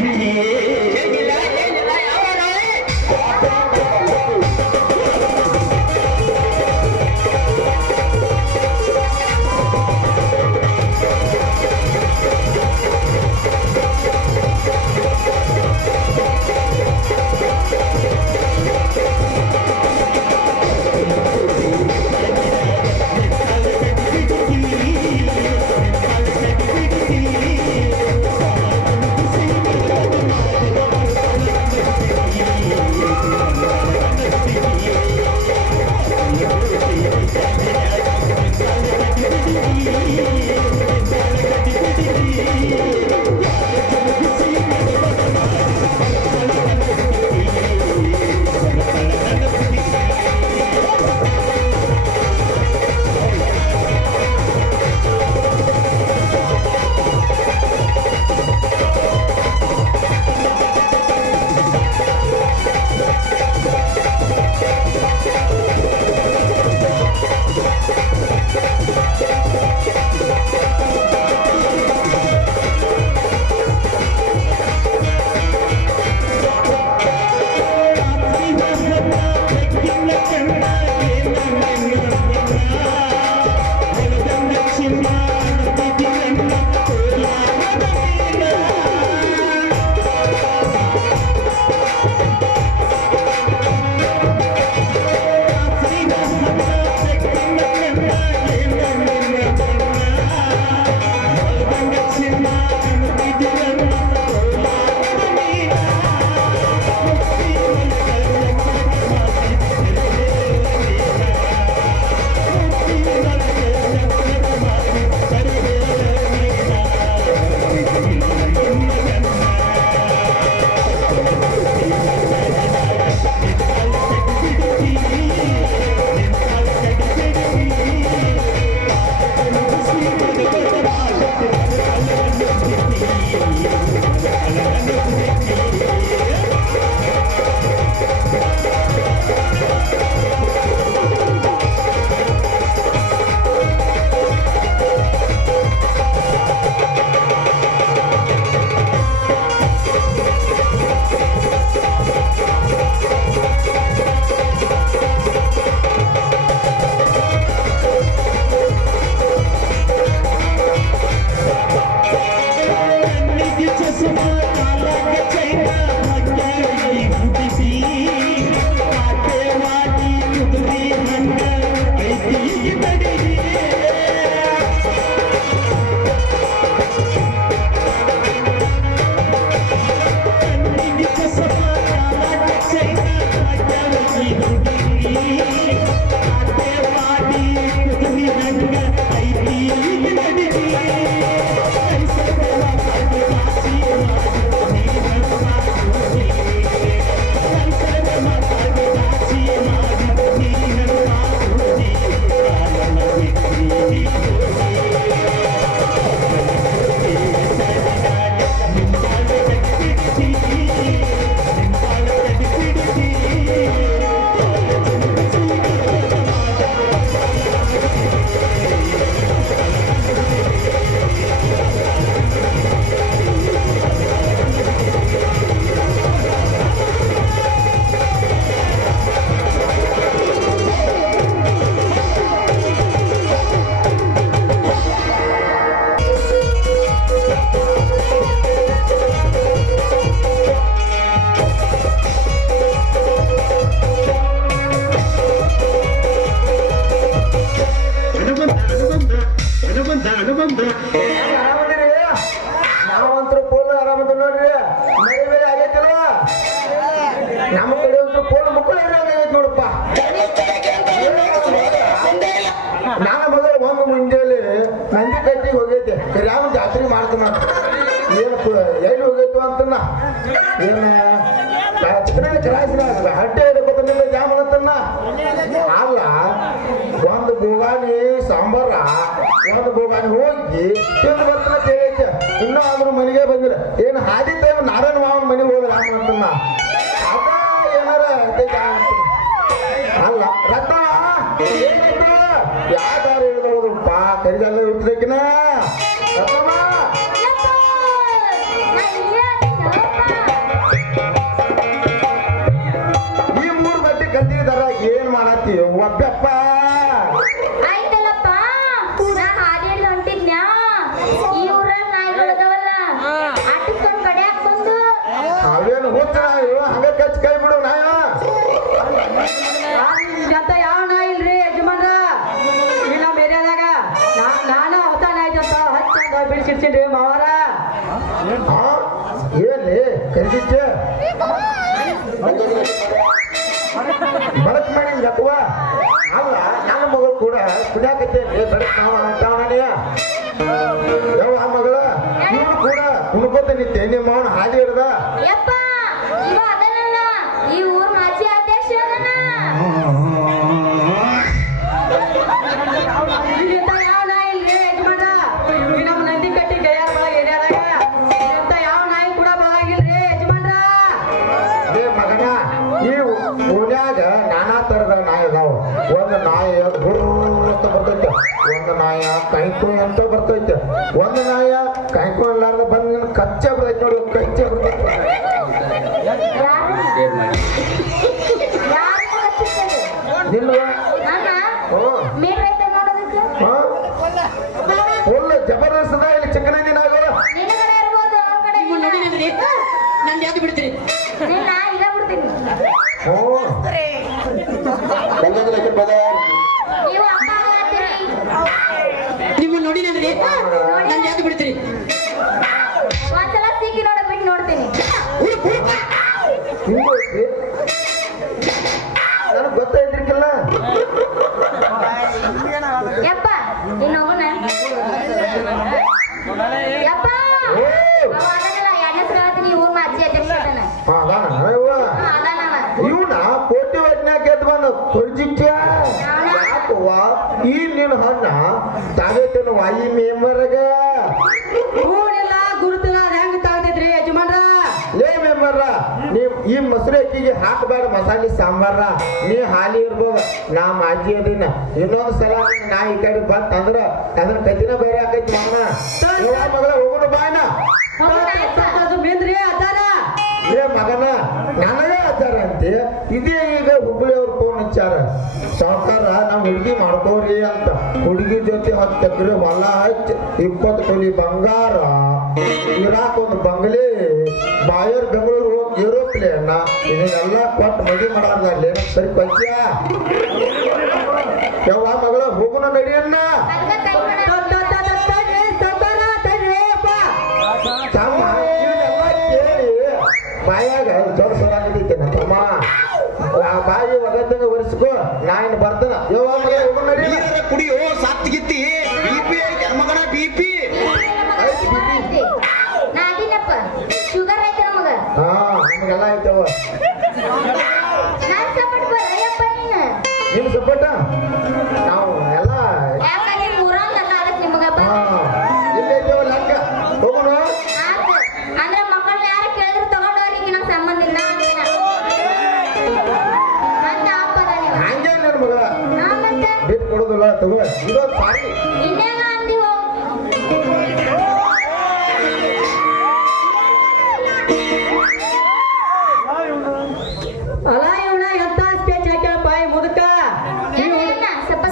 I ಅಂತನ ಏನಪ್ಪ ಎಲ್ಲಿ ಹೋಗೈತು ಅಂತನ ಏನ ಚಿಕ್ಕನ ಕ್ರಾಸಿನಾಗ ಹಟ್ಟೆ ಹಿಡ್ಕೊತನಿಲ್ಲ ಜಾಮನ್ ಅಂತನ ಅಲ್ಲ ಒಂದು ಬೋಗಾನಿ ಸಾಂಬಾರ ಒಂದು ಬೋಗಾನಿ ಹೋಗಿ ತಿಂದು ಬರ್ತಾನ ಕೇಳೈತೆ ಇನ್ನೂ ಆದ್ರೂ ಮನೆಗೆ ಬಂದಿಲ್ಲ ಏನು ಹಾದಿ ಟೈಮ್ ನಾರಾಯಣ ಮಾವನ ಮನೆಗೆ ಹೋದ ರಾಮ ಅಂತನ ಅದ ಏನಾರ ಅಲ್ಲ ರತ್ನ ಏನಿತ್ತು ಯಾವ್ದಾರು ಹೇಳಿದವ್ರಪ್ಪ ಕರಿಗಲ್ಲ ಇಟ್ಟಿದ್ದಕ್ಕಿನ ರತ್ನಮ್ಮ ಈ 3 ಬಟ್ಟೆ ಕಲ್ತಿದಾರ ಏನ್ ಮಾಡತ್ತಿ ಒಬ್ಬಪ್ಪ ಆಯ್ತಲ್ಲಪ್ಪ ನಾ ಹಾಡಿ ಹೊಂಟಿದ್ನ್ಯಾ ಈ ಊರಲ್ಲಿ ನಾಯಿಗಳದವಲ್ಲ ಆಟಿಸ್ಕೊಂಡ್ ಕಡೆ ಹಾಕೊಂಡು ಅವೇನು ಹುಚ್ಚ ಹಂಗ ಕಚ್ ಕೈ ಬಿಡು ನಾಯ ಅಂತ ಯಾವ ನಾಯಿ ಇಲ್ರಿ ಯಜಮಾನ್ರ ಇಲ್ಲ ಬೇರೆದಾಗ ನಾನ ಹೊಸ ನಾಯಿ ಅಂತ ಹಚ್ಚಂದ ಬಿಡಿಸಿಡ್ಸಿನ್ರಿ ಮಾವಾರ ಏನ್ರಿ ಕರಿದಿದ್ದೆ ಬಡಕ್ ಮಾಡಿ ಜಪ್ಪ ಅಲ್ಲ ನನ್ನ ಮಗಳು ಕೂಡ ಕುಡಿಯಾಕತ್ತೇನ್ರಿ ಬಡಕ್ ಅಂತಾವನೇ ಯಾವ ಮಗಳ ಇವನು ಕೂಡ ಕುಣ್ಕೋತ ನಿಂತೆ ನಿಮ್ಮ ಅವನ ಹಾದಿ ಹಿಡ್ದ ಯಪ್ಪ ಇವ ಅದನಲ್ಲ ಈ ಊರ್ ಮಾಜಿ ಅಧ್ಯಕ್ಷ ಅದನ ಇಲ್ಲಿಂದ ಯಾವ ನಾಯಿ ಇಲ್ರಿ ಯಜಮಾನ್ರ ಈ ನಮ್ಮ ನಂದಿ ಕಟ್ಟಿ ಗೈಯಾರ ಒಳಗೆ ಏರಿಯಾದಾಗ ಇಲ್ಲಿಂದ ಯಾವ ನಾಯಿ ಕೂಡ ಬರಂಗಿಲ್ರಿ ಯಜಮಾನ್ರ ಏ ಮಗನ ಈ ಓಣ್ಯಾಗ ನಾನಾ ತರದ ನಾಯಿ ಅದಾವ ಒಂದು ನಾಯಿ ಗುರ್ತ ಬರ್ತೈತೆ ಒಂದು ನಾಯ ಕೈಕು ಅಂತ ಬರ್ತೈತೆ ಒಂದು ನಾಯ ಕೈಕು ಇಲ್ಲಾರ್ದ ಬಂದ್ ಕಚ್ಚೆ ಬರ್ತೈತೆ ನೋಡಿ ಕಚ್ಚೆ ಬರ್ತೈತೆ ನಿಲ್ವ ಮೀಟರ್ ಐತೆ ನೋಡೋದಕ್ಕೆ ಫುಲ್ ಜಬರ್ದಸ್ತ ಇಲ್ಲಿ ಚಿಕ್ಕನಂದಿ ನಾಯಿಗಳು ನಿನ್ನ ಕಡೆ ಇರ್ಬೋದು ಅವ್ರ ಕಡೆ ಇಲ್ಲ. ನಂದು ಯಾವ್ದು ಬಿಡ್ತೀರಿ ನಿನ್ನ ಇಲ್ಲ ಬಿಡ್ತೀನಿ ನೀವು ಅಪ್ಪ ಆಗ್ತೀರಿ. ನಿಮ್ಮ ನೋಡಿ ನಂದ್ರಿ ನಂದು ಯಾವ್ದು ಬಿಡ್ತೀರಿ ಒಂದ್ಸಲ ಸಿಕ್ಕಿ ನೋಡ ಬಿಟ್ಟು ನೋಡ್ತೀನಿ ಹಿಂಗೂ ಐತಿ ನನಗೆ ಗೊತ್ತಾಯ್ತಿರ್ಕಿಲ್ಲ ಯಪ್ಪ ಇನ್ನು ಹೋಗೋಣ ಯಪ್ಪ ಓ ಅವ ಅದನ್ನಲ್ಲ ಎರಡನೇ ಸಲ ಹೇಳ್ತೀನಿ ಊರ್ ಮಾಜಿ ಅಧ್ಯಕ್ಷ ಅದನ್ನ ಅದಾನ ಇವ ಅದನ್ನವ ಇವನ ಕೋಟಿ ವಜ್ಞಾಕ ಎದ್ದು ಬಂದ ಕೊರ್ಜಿಟ್ಯ ಯಾಕವ್ವ ಈ ನಿನ್ನ ಹಣ್ಣ ತಾವೇತೇನು ವಾಯಿ ಮೆಂಬರ್ಗ ಹೂಣಿಲ್ಲ ಗುರುತಿಲ್ಲ ಹೆಂಗ್ ತಾಗ್ತೈತ್ರಿ ಯಜಮಾನ್ರ ಲೇ ಮೆಂಬರ್ರ ನೀವ್ ಈ ಮೊಸರು ಅಕ್ಕಿಗೆ ಹಾಕಬೇಡ ಮಸಾಲೆ ಸಾಂಬಾರ ನೀ ಹಾಲಿ ಇರ್ಬೋದ ನಾ ಮಾಜಿ ಅದೀನ ಇನ್ನೊಂದ್ ಸಲ ನಾ ಈ ಕಡೆ ಬಂತಂದ್ರ ಅದ್ರ ಕತ್ತಿನ ಬೇರೆ ಆಕೈತಿ ಮಗನ ಮಗಳ ಹೋಗೋಣ ಬಾಯ್ನ ಮೇನ್ರಿ ಅದಾರ ಏ ಮಗನ ನನಗೆ ಆಚಾರ ಅಂತೆ ಇದೇ ಈಗ ಹುಬ್ಬಳ್ಳಿ ಅವ್ರು ಫೋನ್ ಹಚ್ಚಾರ ಸಾವುಕಾರ ನಮ್ ಹುಡುಗಿ ಮಾಡ್ಕೋರಿ ಅಂತ ಹುಡುಗಿ ಜೊತೆ 10 ಎಕರೆ ಹೊಲ ಹಚ್ಚಿ 20 ತೊಲಿ ಬಂಗಾರ ಇರಾಕ್ ಒಂದು ಬಂಗ್ಲೆ ಬಾಯರ್ ಬೆಂಗಳೂರು ಹೋಗಿ ಏರೋಪ್ಲೇನ್ ಇದನ್ನೆಲ್ಲ ಕೊಟ್ಟು ಮದುವೆ ಮಾಡಾರ್ದಲ್ಲಿ ಸರಿ ಪಂಚ ಯಾವ ಮಗಳ ಹೋಗುನ ನಡಿಯನ್ನ ಹಂಗ ಕೈ ತಮ್ಮ ಇದನ್ನೆಲ್ಲ ಕೇಳಿ ಬಾಯಾಗ ಜೋರ್ ಸರಾಗೈತೆ ತಮ್ಮ ಬಾಯಿ ಒಗದಂಗ ಒರೆಸ್ಕೋ ನಾನು ಬರ್ತಾನ ಕುಡಿಯೋ ಸತ್ತಿಗಿತ್ತಿ ಬಿಪಿ ಐತೆ ಮಗನ ಬಿಪಿ ನಾ ಅದಿನಪ್ಪ ಶುಗರ್ ಐತೆ ನಮಗ ಹಾ ನಮಗೆಲ್ಲ ಐತವ ನಾನ್ ಸಪೋರ್ಟ್ ಬರಯ್ಯಪ್ಪ ನೀನು ನಿಮ್ ಸಪೋರ್ಟ ನಾವು ಎಲ್ಲ ಯಾಕಂದ್ರೆ ಊರಾಗಲ್ಲ ಅದಕ್ಕೆ ನಿಮಗ ಹಾ ಇಲ್ಲೇ ಐತವ ಲೆಕ್ಕ ಹೋಗೋಣ ಆತ ಅಂದ್ರೆ ಮಕ್ಕಳನ್ನ ಯಾರು ಕೇಳಿದ್ರು ತಗೊಂಡವ್ರಿಗೆ ನಮ್ ಸಂಬಂಧ ಇಲ್ಲ ಅಂತ ಅಪ್ಪದ ನೀವು ಹಂಗೆ ನನ್ನ ಮಗಳ ನಾ ಮತ್ತೆ ಬಿಟ್ಟು ಕೊಡೋದಿಲ್ಲ ತಗೋ ಇದೊಂದು ಸಾರಿ ಇನ್ನೇನ ಅಂದಿವೋ ಅಲ್ಲ ಇವನ ಎಂತ ಸ್ಕೆಚ್ ಹಾಕ್ಯಾಳಪ್ಪ ಈ ಮುದುಕ ಸ್ವಲ್ಪ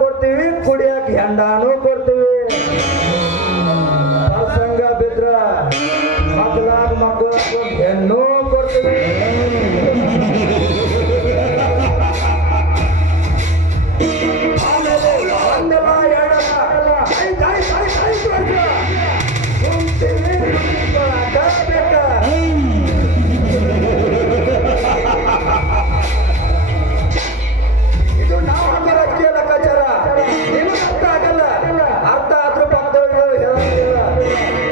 ಕೊಡ್ತೀವಿ, ಕುಡಿಯಾಕ ಹೆಂಡಾನು ಕೊಡ್ತೀವಿ. ಪ್ರಸಂಗ ಬಿದ್ರ ಮಕ್ಕಳು ಹೆಣ್ಣು ಕೊಡ್ತೀವಿ. ಇದು ನಾವು ಹಾಕೋ ರಾಜಕೀಯ ಲೆಕ್ಕಾಚಾರ. ನಿಮಗೆ ಅರ್ಥ ಆಗಲ್ಲ, ಅರ್ಥ ಆದ್ರೂ ಪಕ್ಕದವ್ರಿಗೆ ಹೇಳಂಗಿಲ್ಲ,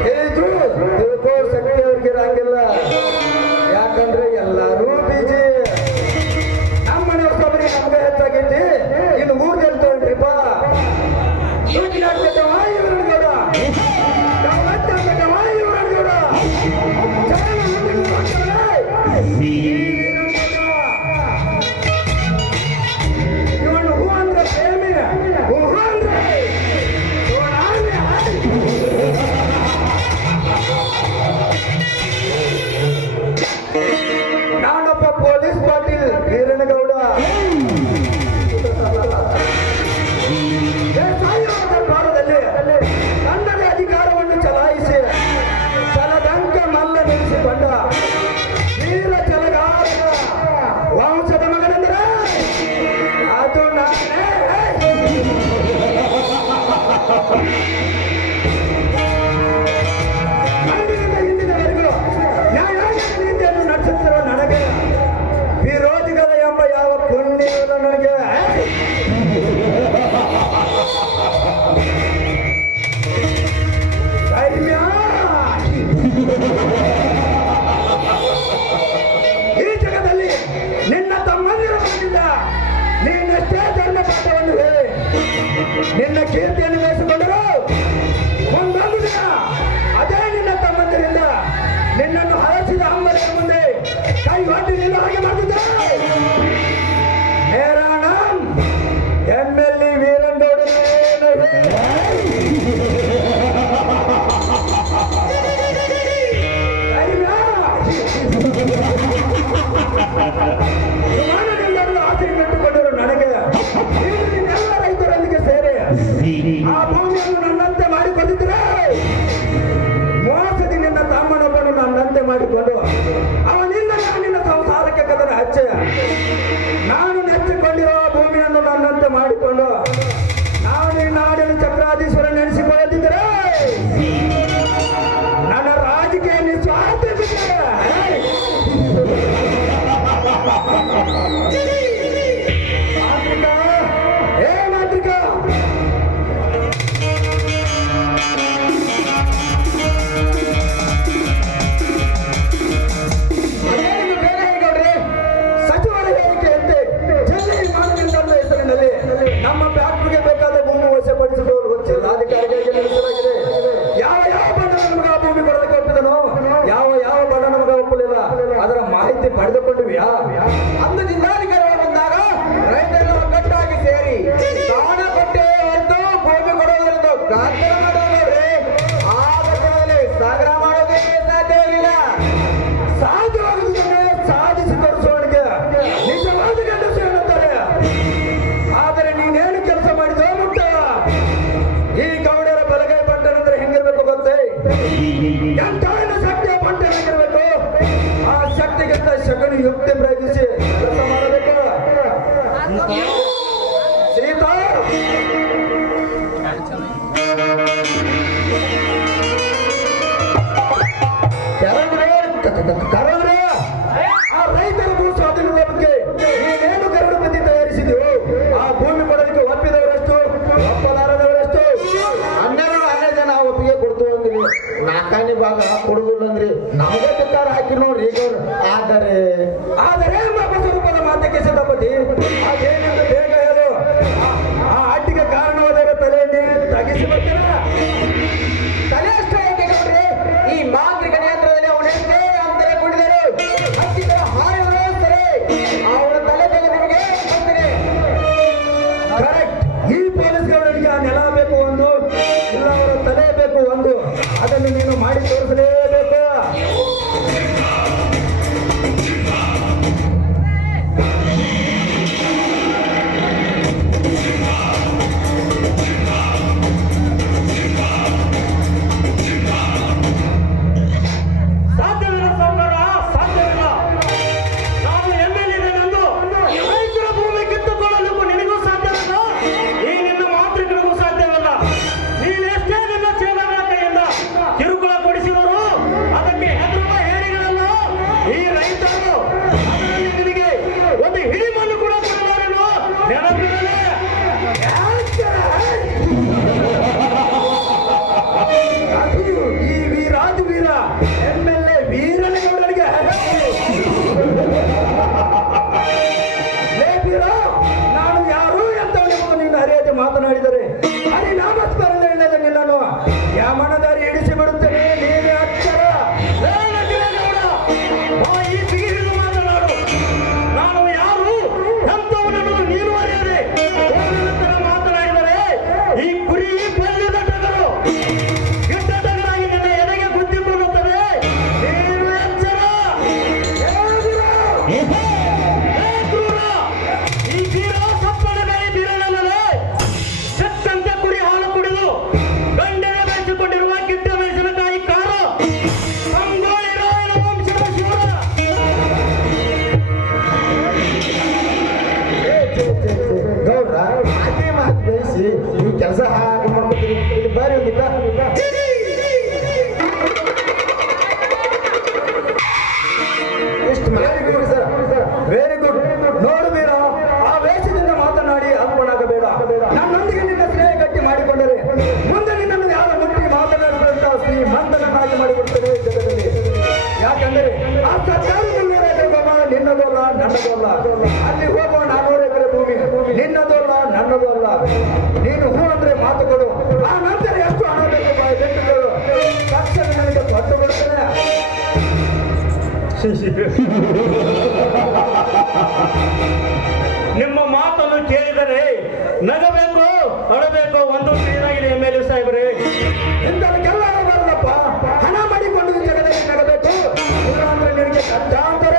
ಹೇಳಿದ್ರು ತಿಳ್ಕೋ ಶಕ್ತಿ ಅವ್ರಿಗೆ ಇರಂಗಿಲ್ಲ. ಯಾಕಂದ್ರೆ ಎಲ್ಲರೂ ಬಿಜಿ. ನಮ್ಮ ಮನೆ ಹೊಸಬರಿಗೆ ನಮ್ಗೆ ಹೆಚ್ಚಾಗೈತಿ, ಇನ್ನು ಊರ್ ಗೆಲ್ತೇನ್ರಿಪ್ಪ. ಇವನು ಹೂ ಅಂದ್ರೆ ಪ್ರೇಮಿ, ಹೂ ಅಂದ್ರೆ ನಾನೊಬ್ಬ ಪೊಲೀಸ್ ಪಾಟೀಲ್ ವೀರನಗೌಡ. ಭಾರತದಲ್ಲಿ ತನ್ನದೇ ಅಧಿಕಾರವನ್ನು ಚಲಾಯಿಸಿ ಚಲದಂಕ ಮಲ್ಲ ನಿಲ್ಲಿಸಿಕೊಂಡ ವೀರ ಚಲಗಾರನ ವಂಶದ ಮಗನೆಂದರೆ ಅದು ನಾನೇ. ಅಂದಿನಿಂದ ಇಂದಿನವರೆಗೂ ನ್ಯಾಯಾಂಗವನ್ನು ನಡೆಸುತ್ತಿರುವ ನನಗೆ ವಿರೋಧಿಗಳ ಎಂಬ ಯಾವ ಪುಣ್ಯವಿಲ್ಲ ನನಗೆ. ಈ ಜಗದಲ್ಲಿ ನಿನ್ನ ತಮ್ಮಂದಿರ ಮನೆಯಿಂದ ನೀನಷ್ಟೇ ಧರ್ಮ ಪಾಠವನ್ನು ಹೇಳಿ ನಿನ್ನ ಕೀರ್ತಿಯನ್ನು ಬೆಳೆಸಿಕೊಂಡರು. ಒಂದೊಂದು ದಿನ ಅದೇ ನಿನ್ನ ತಮ್ಮಂದಿರಿಂದ ನಿನ್ನನ್ನು ಹರಸಿದ ಅಮ್ಮನ ಮುಂದೆ ಕೈ ಹೊಟ್ಟಿ ನಿಲ್ಲ ಹಾಗೆ ಮಾಡಿದ್ದಾರೆ. ನೇರಾಣ ಎಮ್ಮೆಲ್ಲಿ ವೀರನಗೌಡನೇ ವಿಮಾನನೆಲ್ಲರೂ ಆಸೆಗಿಟ್ಟುಕೊಂಡರು ನನಗೆ. ನೀನೆಲ್ಲ ರೈತರೊಂದಿಗೆ ಸೇರಿ ಆ ಭೂಮಿಯನ್ನು ನನ್ನಂತೆ ಮಾಡಿಕೊಂಡಿದ್ರೆ ಮೋಸದಿ ನಿನ್ನ ತಮ್ಮನೊಬ್ಬನು ನನ್ನಂತೆ ಮಾಡಿಕೊಂಡು ಅವನಿಂದ ನಿನ್ನ ಸಂಸಾರಕ್ಕೆ ಕದನ ಹಚ್ಚೆ. ನಾನು ನೆಚ್ಚಿಕೊಂಡಿರೋ ಭೂಮಿಯನ್ನು ನನ್ನಂತೆ ಮಾಡಿಕೊಂಡು ನಾನು ಈ ನಾಡಿನ ಚಕ್ರಾಧೀಶ್ವರ ನೆನೆಸಿಕೊಳ್ಳದಿದ್ದರೆ ನನ್ನ ರಾಜಕೀಯ ನಿಸ್ವಾರ್ಥ ಮಾಂತ್ರಿಕ ಸಚಿವರ ಹೇಳಿಕೆಯಂತೆ ಜಿಲ್ಲೆ ಮಾನದಂಡದ ಹೆಸರಿನಲ್ಲಿ ನಮ್ಮ ಫ್ಯಾಕ್ಟರಿಗೆ ಬೇಕಾದ ಭೂಮಿ ವಶಪಡಿಸಿದವರು ಜಿಲ್ಲಾಧಿಕಾರಿಗಳಿಗೆ ನಡೆಸಲಾಗಿದೆ. ಯಾವ ಯಾವ ಬಣ್ಣ ನಮಗೆ ಆ ಭೂಮಿ ಕೊಡಲಿಕ್ಕೆ ಒಪ್ಪಿದನೋ, ಯಾವ ಯಾವ ಬಣ್ಣ ನಮಗೆ ಒಪ್ಪಲಿಲ್ಲ, ಅದರ ಮಾಹಿತಿ ಪಡೆದುಕೊಂಡಿವ್ಯಾ? ಅಂದು ಜಿಲ್ಲಾಧಿಕಾರಿಗಳು ಬಂದಾಗ ರೈತರನ್ನು ಒಗ್ಗಟ್ಟಾಗಿ ಸೇರಿ ದಾನ ಕೊಟ್ಟೆ ಹೊರತು ಭೂಮಿ ಕೊಡೋದ್ರಿಂದ ಗಾತ್ರ ಮಾಡೋದ್ರಿ. ಆ ಘಟ್ಟದಲ್ಲಿ ಸಾಗರ ಮಾಡೋದೇ ಸಾಧ್ಯವಾಗಿಲ್ಲ. ಸಾಧ್ಯವಾಗುವುದನ್ನೇ ಸಾಧಿಸಿ ತೋರಿಸುವವನಿಗೆ ನಿಜವಾದ ಗಂಡಸು ಎನ್ನುತ್ತಾರೆ. ಆದರೆ ನೀನೇನು ಕೆಲಸ ಮಾಡಿದೋ ಮುಟ್ಟ. ಈ ಗೌಡರ ಬಲಗೈ ಪಟ್ಟಣಂದ್ರೆ ಹೆಂಗಿರ್ಬೇಕು ಗೊತ್ತೇ? ಎಂತ ಶಕ್ತಿಯ ಪಂಟ ಹೆಂಗಿರ್ಬೇಕು? ಆ ಶಕ್ತಿಗಿಂತ ಶಕುನಿ ಯುಕ್ತಿ ಪ್ರಯತ್ನಿಸಿ ಕೆಲಸ ಮಾಡಬೇಕು. ಸೀತಾ ಕರೆದ್ರೆ ಆ ರೈತರ ಭೂ ಸ್ವಾಧೀನದ ಬಗ್ಗೆ ನೀನೇನು ಕರಡು ಪ್ರತಿ ತಯಾರಿಸಿದೆಯೋ ಆ ಭೂಮಿ ಕೊಡಲಿಕ್ಕೆ ಒಪ್ಪಿದವರಷ್ಟು, ಒಪ್ಪಲಾರದವರಷ್ಟು. 12 ಜನ ಒಪ್ಪಿಗೆ ಕೊಡ್ತು ಅಂದ್ರಿ, 4ನೇ ಭಾಗ ಕೊಡುದಿಲ್ಲ ಅಂದ್ರಿ. ನಮಗೆ ಬೇಕಾದ ಹಾಕಿ ನೋಡ್ರಿ ಈಗ. ಆದರೆ ಸ್ವರೂಪದ ಮಾತಕ್ಕೆ ಸಿದ್ಧಪತಿ ಅದೇನೆಂದು ಬೇಗ ಹೇಳು. ಆ ಅಡ್ಡಿಗೆ ಕಾರಣವಾದವರ ತಲೆಯಲ್ಲಿ ತಗಿಸಿ ಬರ್ತೀರ. ತಲೆ ಅಷ್ಟೇ ನೋಡ್ರಿ. ಈ ಮಾಂತ್ರಿಕ ನೇತ್ರದಲ್ಲಿ ಅವನೆಷ್ಟೇ ಅಂತರ ಕುಡಿದರು ಹತ್ತಿರ ಹಾರಿದ್ರು ಸರಿ, ಅವರ ತಲೆ ತೆಗೆದು ನಿಮಗೆ ಬರ್ತೀನಿ. ಕರೆಕ್ಟ್. ಈ ಪೊಲೀಸ್ಗಳಿಗೆ ಆ ನೆಲ ಬೇಕು ಒಂದು, ಇಲ್ಲ ಅವರ ತಲೆ ಬೇಕು ಒಂದು. ಅದನ್ನು ನೀನು ಮಾಡಿ ತೋರಿಸಲೇಬೇಕು. ಈ ಬೀರ ಸಪ್ಪನ ಬೇರೆ ಬೀರನಲ್ಲದೆ ಸತ್ತಂತೆ ಕುಡಿ ಹಾಲು ಕುಡಿದು ಗಂಡನ ಬೆಳೆಸಿಕೊಂಡಿರುವ ಗಿಡ್ಡ ಮೆಣಸಿನಕಾಯಿ ಕಾರ ಸಂಗೊಳ್ಳಿ ರಾಯನ ವಂಶದ ಶೂರ. ಗೌಡ್ರ ಅದೇ ಮಾತು ಬೆಳೆಸಿ ನೀವು ಕೆಲಸ ಹಾಗೆ ಮಾಡ್ಕೊತೀರಿ. ಇಲ್ಲಿ ಬಾರಿ ಒಂದಿಲ್ಲ ಎಷ್ಟು very good sir, very good. ನೋಡು ಬೀರ, ಆ ವೇಷದಿಂದ ಮಾತನಾಡಿ ಅಲ್ಪನಾಗಬೇಡ. ನನ್ನೊಂದಿಗೆ ನಿನ್ನ ಸ್ನೇಹ ಗಟ್ಟಿ ಮಾಡಿಕೊಂಡರೆ ಮುಂದೆ ನಿನ್ನನ್ನು ಯಾರ ಮುಟ್ಟಿ ಮಾತನಾಡುವಂತ ಶ್ರೀಮಂತನನ್ನಾಗಿ ಮಾಡಿಕೊಡ್ತೇನೆ ಜಗದಲ್ಲಿ. ಯಾಕಂದರೆ ಆ ಸರ್ಕಾರದ ನಿನ್ನದಲ್ಲ ನನ್ನದಲ್ಲ. ಅಲ್ಲಿ ಹೋಗುವ 400 ಎಕರೆ ಭೂಮಿ ನಿನ್ನದಲ್ಲ ನನ್ನದಲ್ಲ. ನೀನು ಹೂ ಅಂದ್ರೆ ಮಾತು ಕೊಡು, ಆ ನಂತರ ಎಷ್ಟು ಹಣ ಬೇಕು ಬೆಟ್ಟಗಳು ತಕ್ಷಣ ನನಗೆ ಕೊಟ್ಟು ಬಿಡ್ತೇನೆ. ನಿಮ್ಮ ಮಾತನ್ನು ಕೇಳಿದರೆ ನಗಬೇಕು ಅಳಬೇಕು ಒಂದು ಏನಾಗಿದೆ ಮೇಲೆ ಸಾಹೇಬ್ರೆ. ಇಂಥದಕ್ಕೆಲ್ಲ ಬರಲ್ಲಪ್ಪ. ಹಣ ಮಾಡಿಕೊಂಡು ಈ ಜಗದಲ್ಲಿ ನಗಬೇಕು, ಇಲ್ಲ ಅಂದ್ರೆ ನಿನಗೆ ಕಟ್ಟಾಂತರ.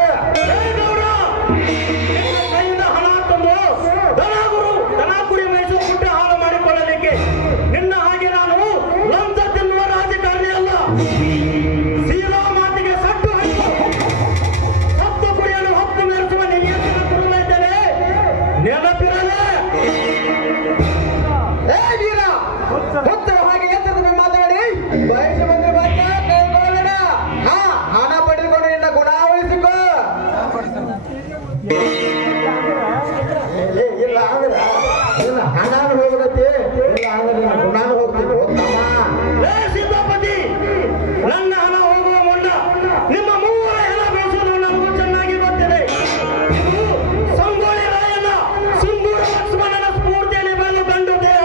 ಕೈಯಿಂದ ಹಣ ತಂದು ದನ ಕುರಿ ಮೇಯಿಸು ಪುಟ್ಟ ಹಾಳು ಮಾಡಿಕೊಳ್ಳಲಿಕ್ಕೆ ನಿನ್ನ ಹಾಗೆ ನಾನು ಲಂಚ ತಿನ್ನುವ ರಾಜಕಾರಣಿ ಅಲ್ಲ. ಸೀರಾ ಮಾತಿಗೆ ಸಟ್ಟು ಹಾಕಿ ಸತ್ತು ಕುಡಿಯಲು ಹತ್ತು ಮೆರೆಸುವ ನಿಯಂತ್ರಣ ಕೊಡುತ್ತಿದ್ದೇನೆ, ನೆನಪಿರಲೇ. ಉತ್ತರ ಹಾಗೆ ಎತ್ತದ ಮಾತಾಡಿ ಬಯಸಿ ಬಂದ್ರೆ ಮಾತ್ರ ಕೈಗೊಳ್ಳಬೇಡ. ಹಣ ಪಡೆದುಕೊಂಡು ನಿನ್ನ ಗುಣ ಉಳಿಸಿಕೋ. ಇಲ್ಲ ಅಂದ್ರೆ ಹಣಾನು ಹೋಗತ್ತೆ, ಇಲ್ಲ ಅಂದ್ರೆ ನಿನ್ನ ಗುಣಾನು ಹೋಗ್ತೀನಿ. ಲೇ ಸೀತಾಪತಿ, ನನ್ನ ಹಣ ಹೋಗುವ ಮುನ್ನ ನಿಮ್ಮ ಮೂವರ ಹಣ ಬೆಳೆಸೋದು ನನಗೂ ಚೆನ್ನಾಗಿ ಗೊತ್ತಿದೆ. ಇದು ಸಂಗೊಳ್ಳಿ ರಾಯನ ಸಿಂಧೂರ ಲಕ್ಷ್ಮಣನ ಸ್ಫೂರ್ತಿಯಲ್ಲಿ ಬೆಳೆದು ಕಂಡು ದೇಹ.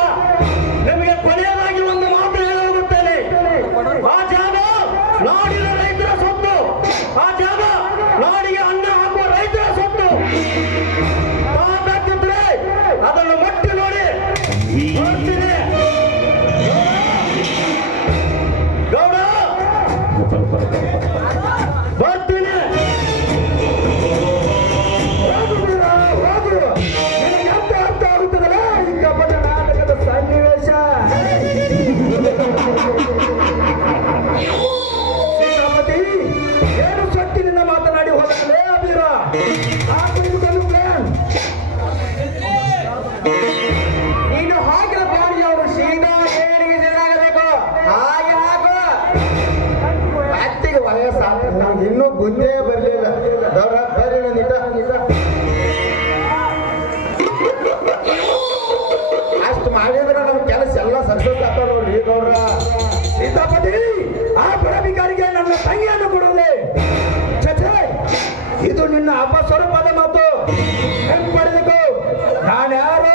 ನಿಮಗೆ ಕೊನೆಯದಾಗಿ ಒಂದು ಮಾತು ಹೇಳಿ ಹೋಗುತ್ತೇನೆ. ಆ ಜಾಗ ನಾಡಿನ ರೈತರ ಸೊತ್ತು, ಆ ಜಾಗ ನಾಡಿಗೆ ಅನ್ನ ಹಾಕುವ ರೈತರ ಸೊತ್ತು. ತಾಕತ್ತಿದ್ರೆ ಅದನ್ನು ಮಟ್ಟಿ ನೋಡಿ ಬರ್ತೀನಿ. ಗೌಡ ಬರ್ತೀನಿ. ಹೋಗು ಬೀರ, ಹೋಗು. ನಿನಗೆ ಅರ್ಥ ಆಗುತ್ತದಲ್ಲ ಈ ಕಪಟ ನಾಟಕದ ಸನ್ನಿವೇಶ. ಸೀತಾಪತಿ ಏನು ಸೊಟ್ಟಿನಿಂದ ಮಾತನಾಡಿ ಹೋಗಲೇ ಅಬೀರ. ಹಾಕುವುದನ್ನು ಪ್ಲಾನ್. ನೀನು ಹಾಕಿದ ಪ್ರಾಣಿಯವರು ಸೀದಾ ಏನಿಗೆ ಜನಾಗಬೇಕು. ಹಾಗೆ ಹಾಕು. ಅತ್ತಿಗೆ ವಯಸ್ಸಾಗ್ತದೆ, ನಮ್ಗೆ ಇನ್ನೂ ಬುದ್ಧೇ ಬರಲಿಲ್ಲ. ಗೌರ ಬರೀ ನಿಜ. ಅಷ್ಟು ಮಾಡಿದ್ರೆ ನಮ್ಮ ಕೆಲಸ ಎಲ್ಲ ಸಕ್ಸಸ್ ಆಗ್ತಾವ ನೋಡ್ರಿ ಗೌಡ್ರ. ಸೀತಾಪತಿ ಆ ಬಡಬಿಕಾರಿಗೆ ನನ್ನ ತಂಗಿಯನ್ನು ಕೊಡುವುದೇ ಛೇ, ಇದು ನಿನ್ನ ಅಪಸ್ವರೂಪದ ಮಾತು. ಪಡೆದುಕೋ. ನಾನು ಯಾರು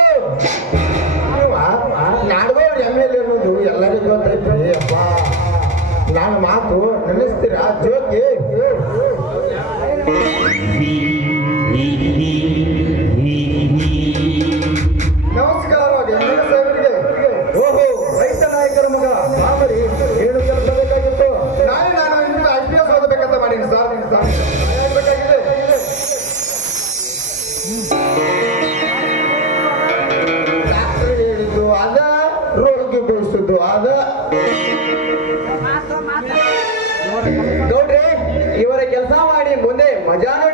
ನಾಡ್ದವ್ರು MLA ಅನ್ನೋದು ಎಲ್ಲರಿಗೂ ಗೊತ್ತೈತಿ. ಅಪ್ಪ ನಾನು ಮಾತು ನೆನೆಸ್ತೀರಾ ಜೋಕಿ? ನಮಸ್ಕಾರ ಸಾಹೇಬರಿಗೆ. ಓಹೋ, ರೈತ ನಾಯಕರ ಮಗ ಬಾಬರಿ, ಏನು ಕೆಲಸ ಬೇಕಾಗಿತ್ತು? ನಾನು ಇಂದು IPS ಓದಬೇಕಂತ ಮಾಡೀನಿ ಸರ್. ಬೇಕಾಗಿದೆ ಡಾಕ್ಟರ್ ಹೇಳಿದ್ದು ಅದ, ರೋಗಿ ಬೆಳೆಸಿದ್ದು ಅದ. ಗೌಡ್ರಿ, ಇವರ ಕೆಲಸ ಮಾಡಿ ಮುಂದೆ ಮಜಾನು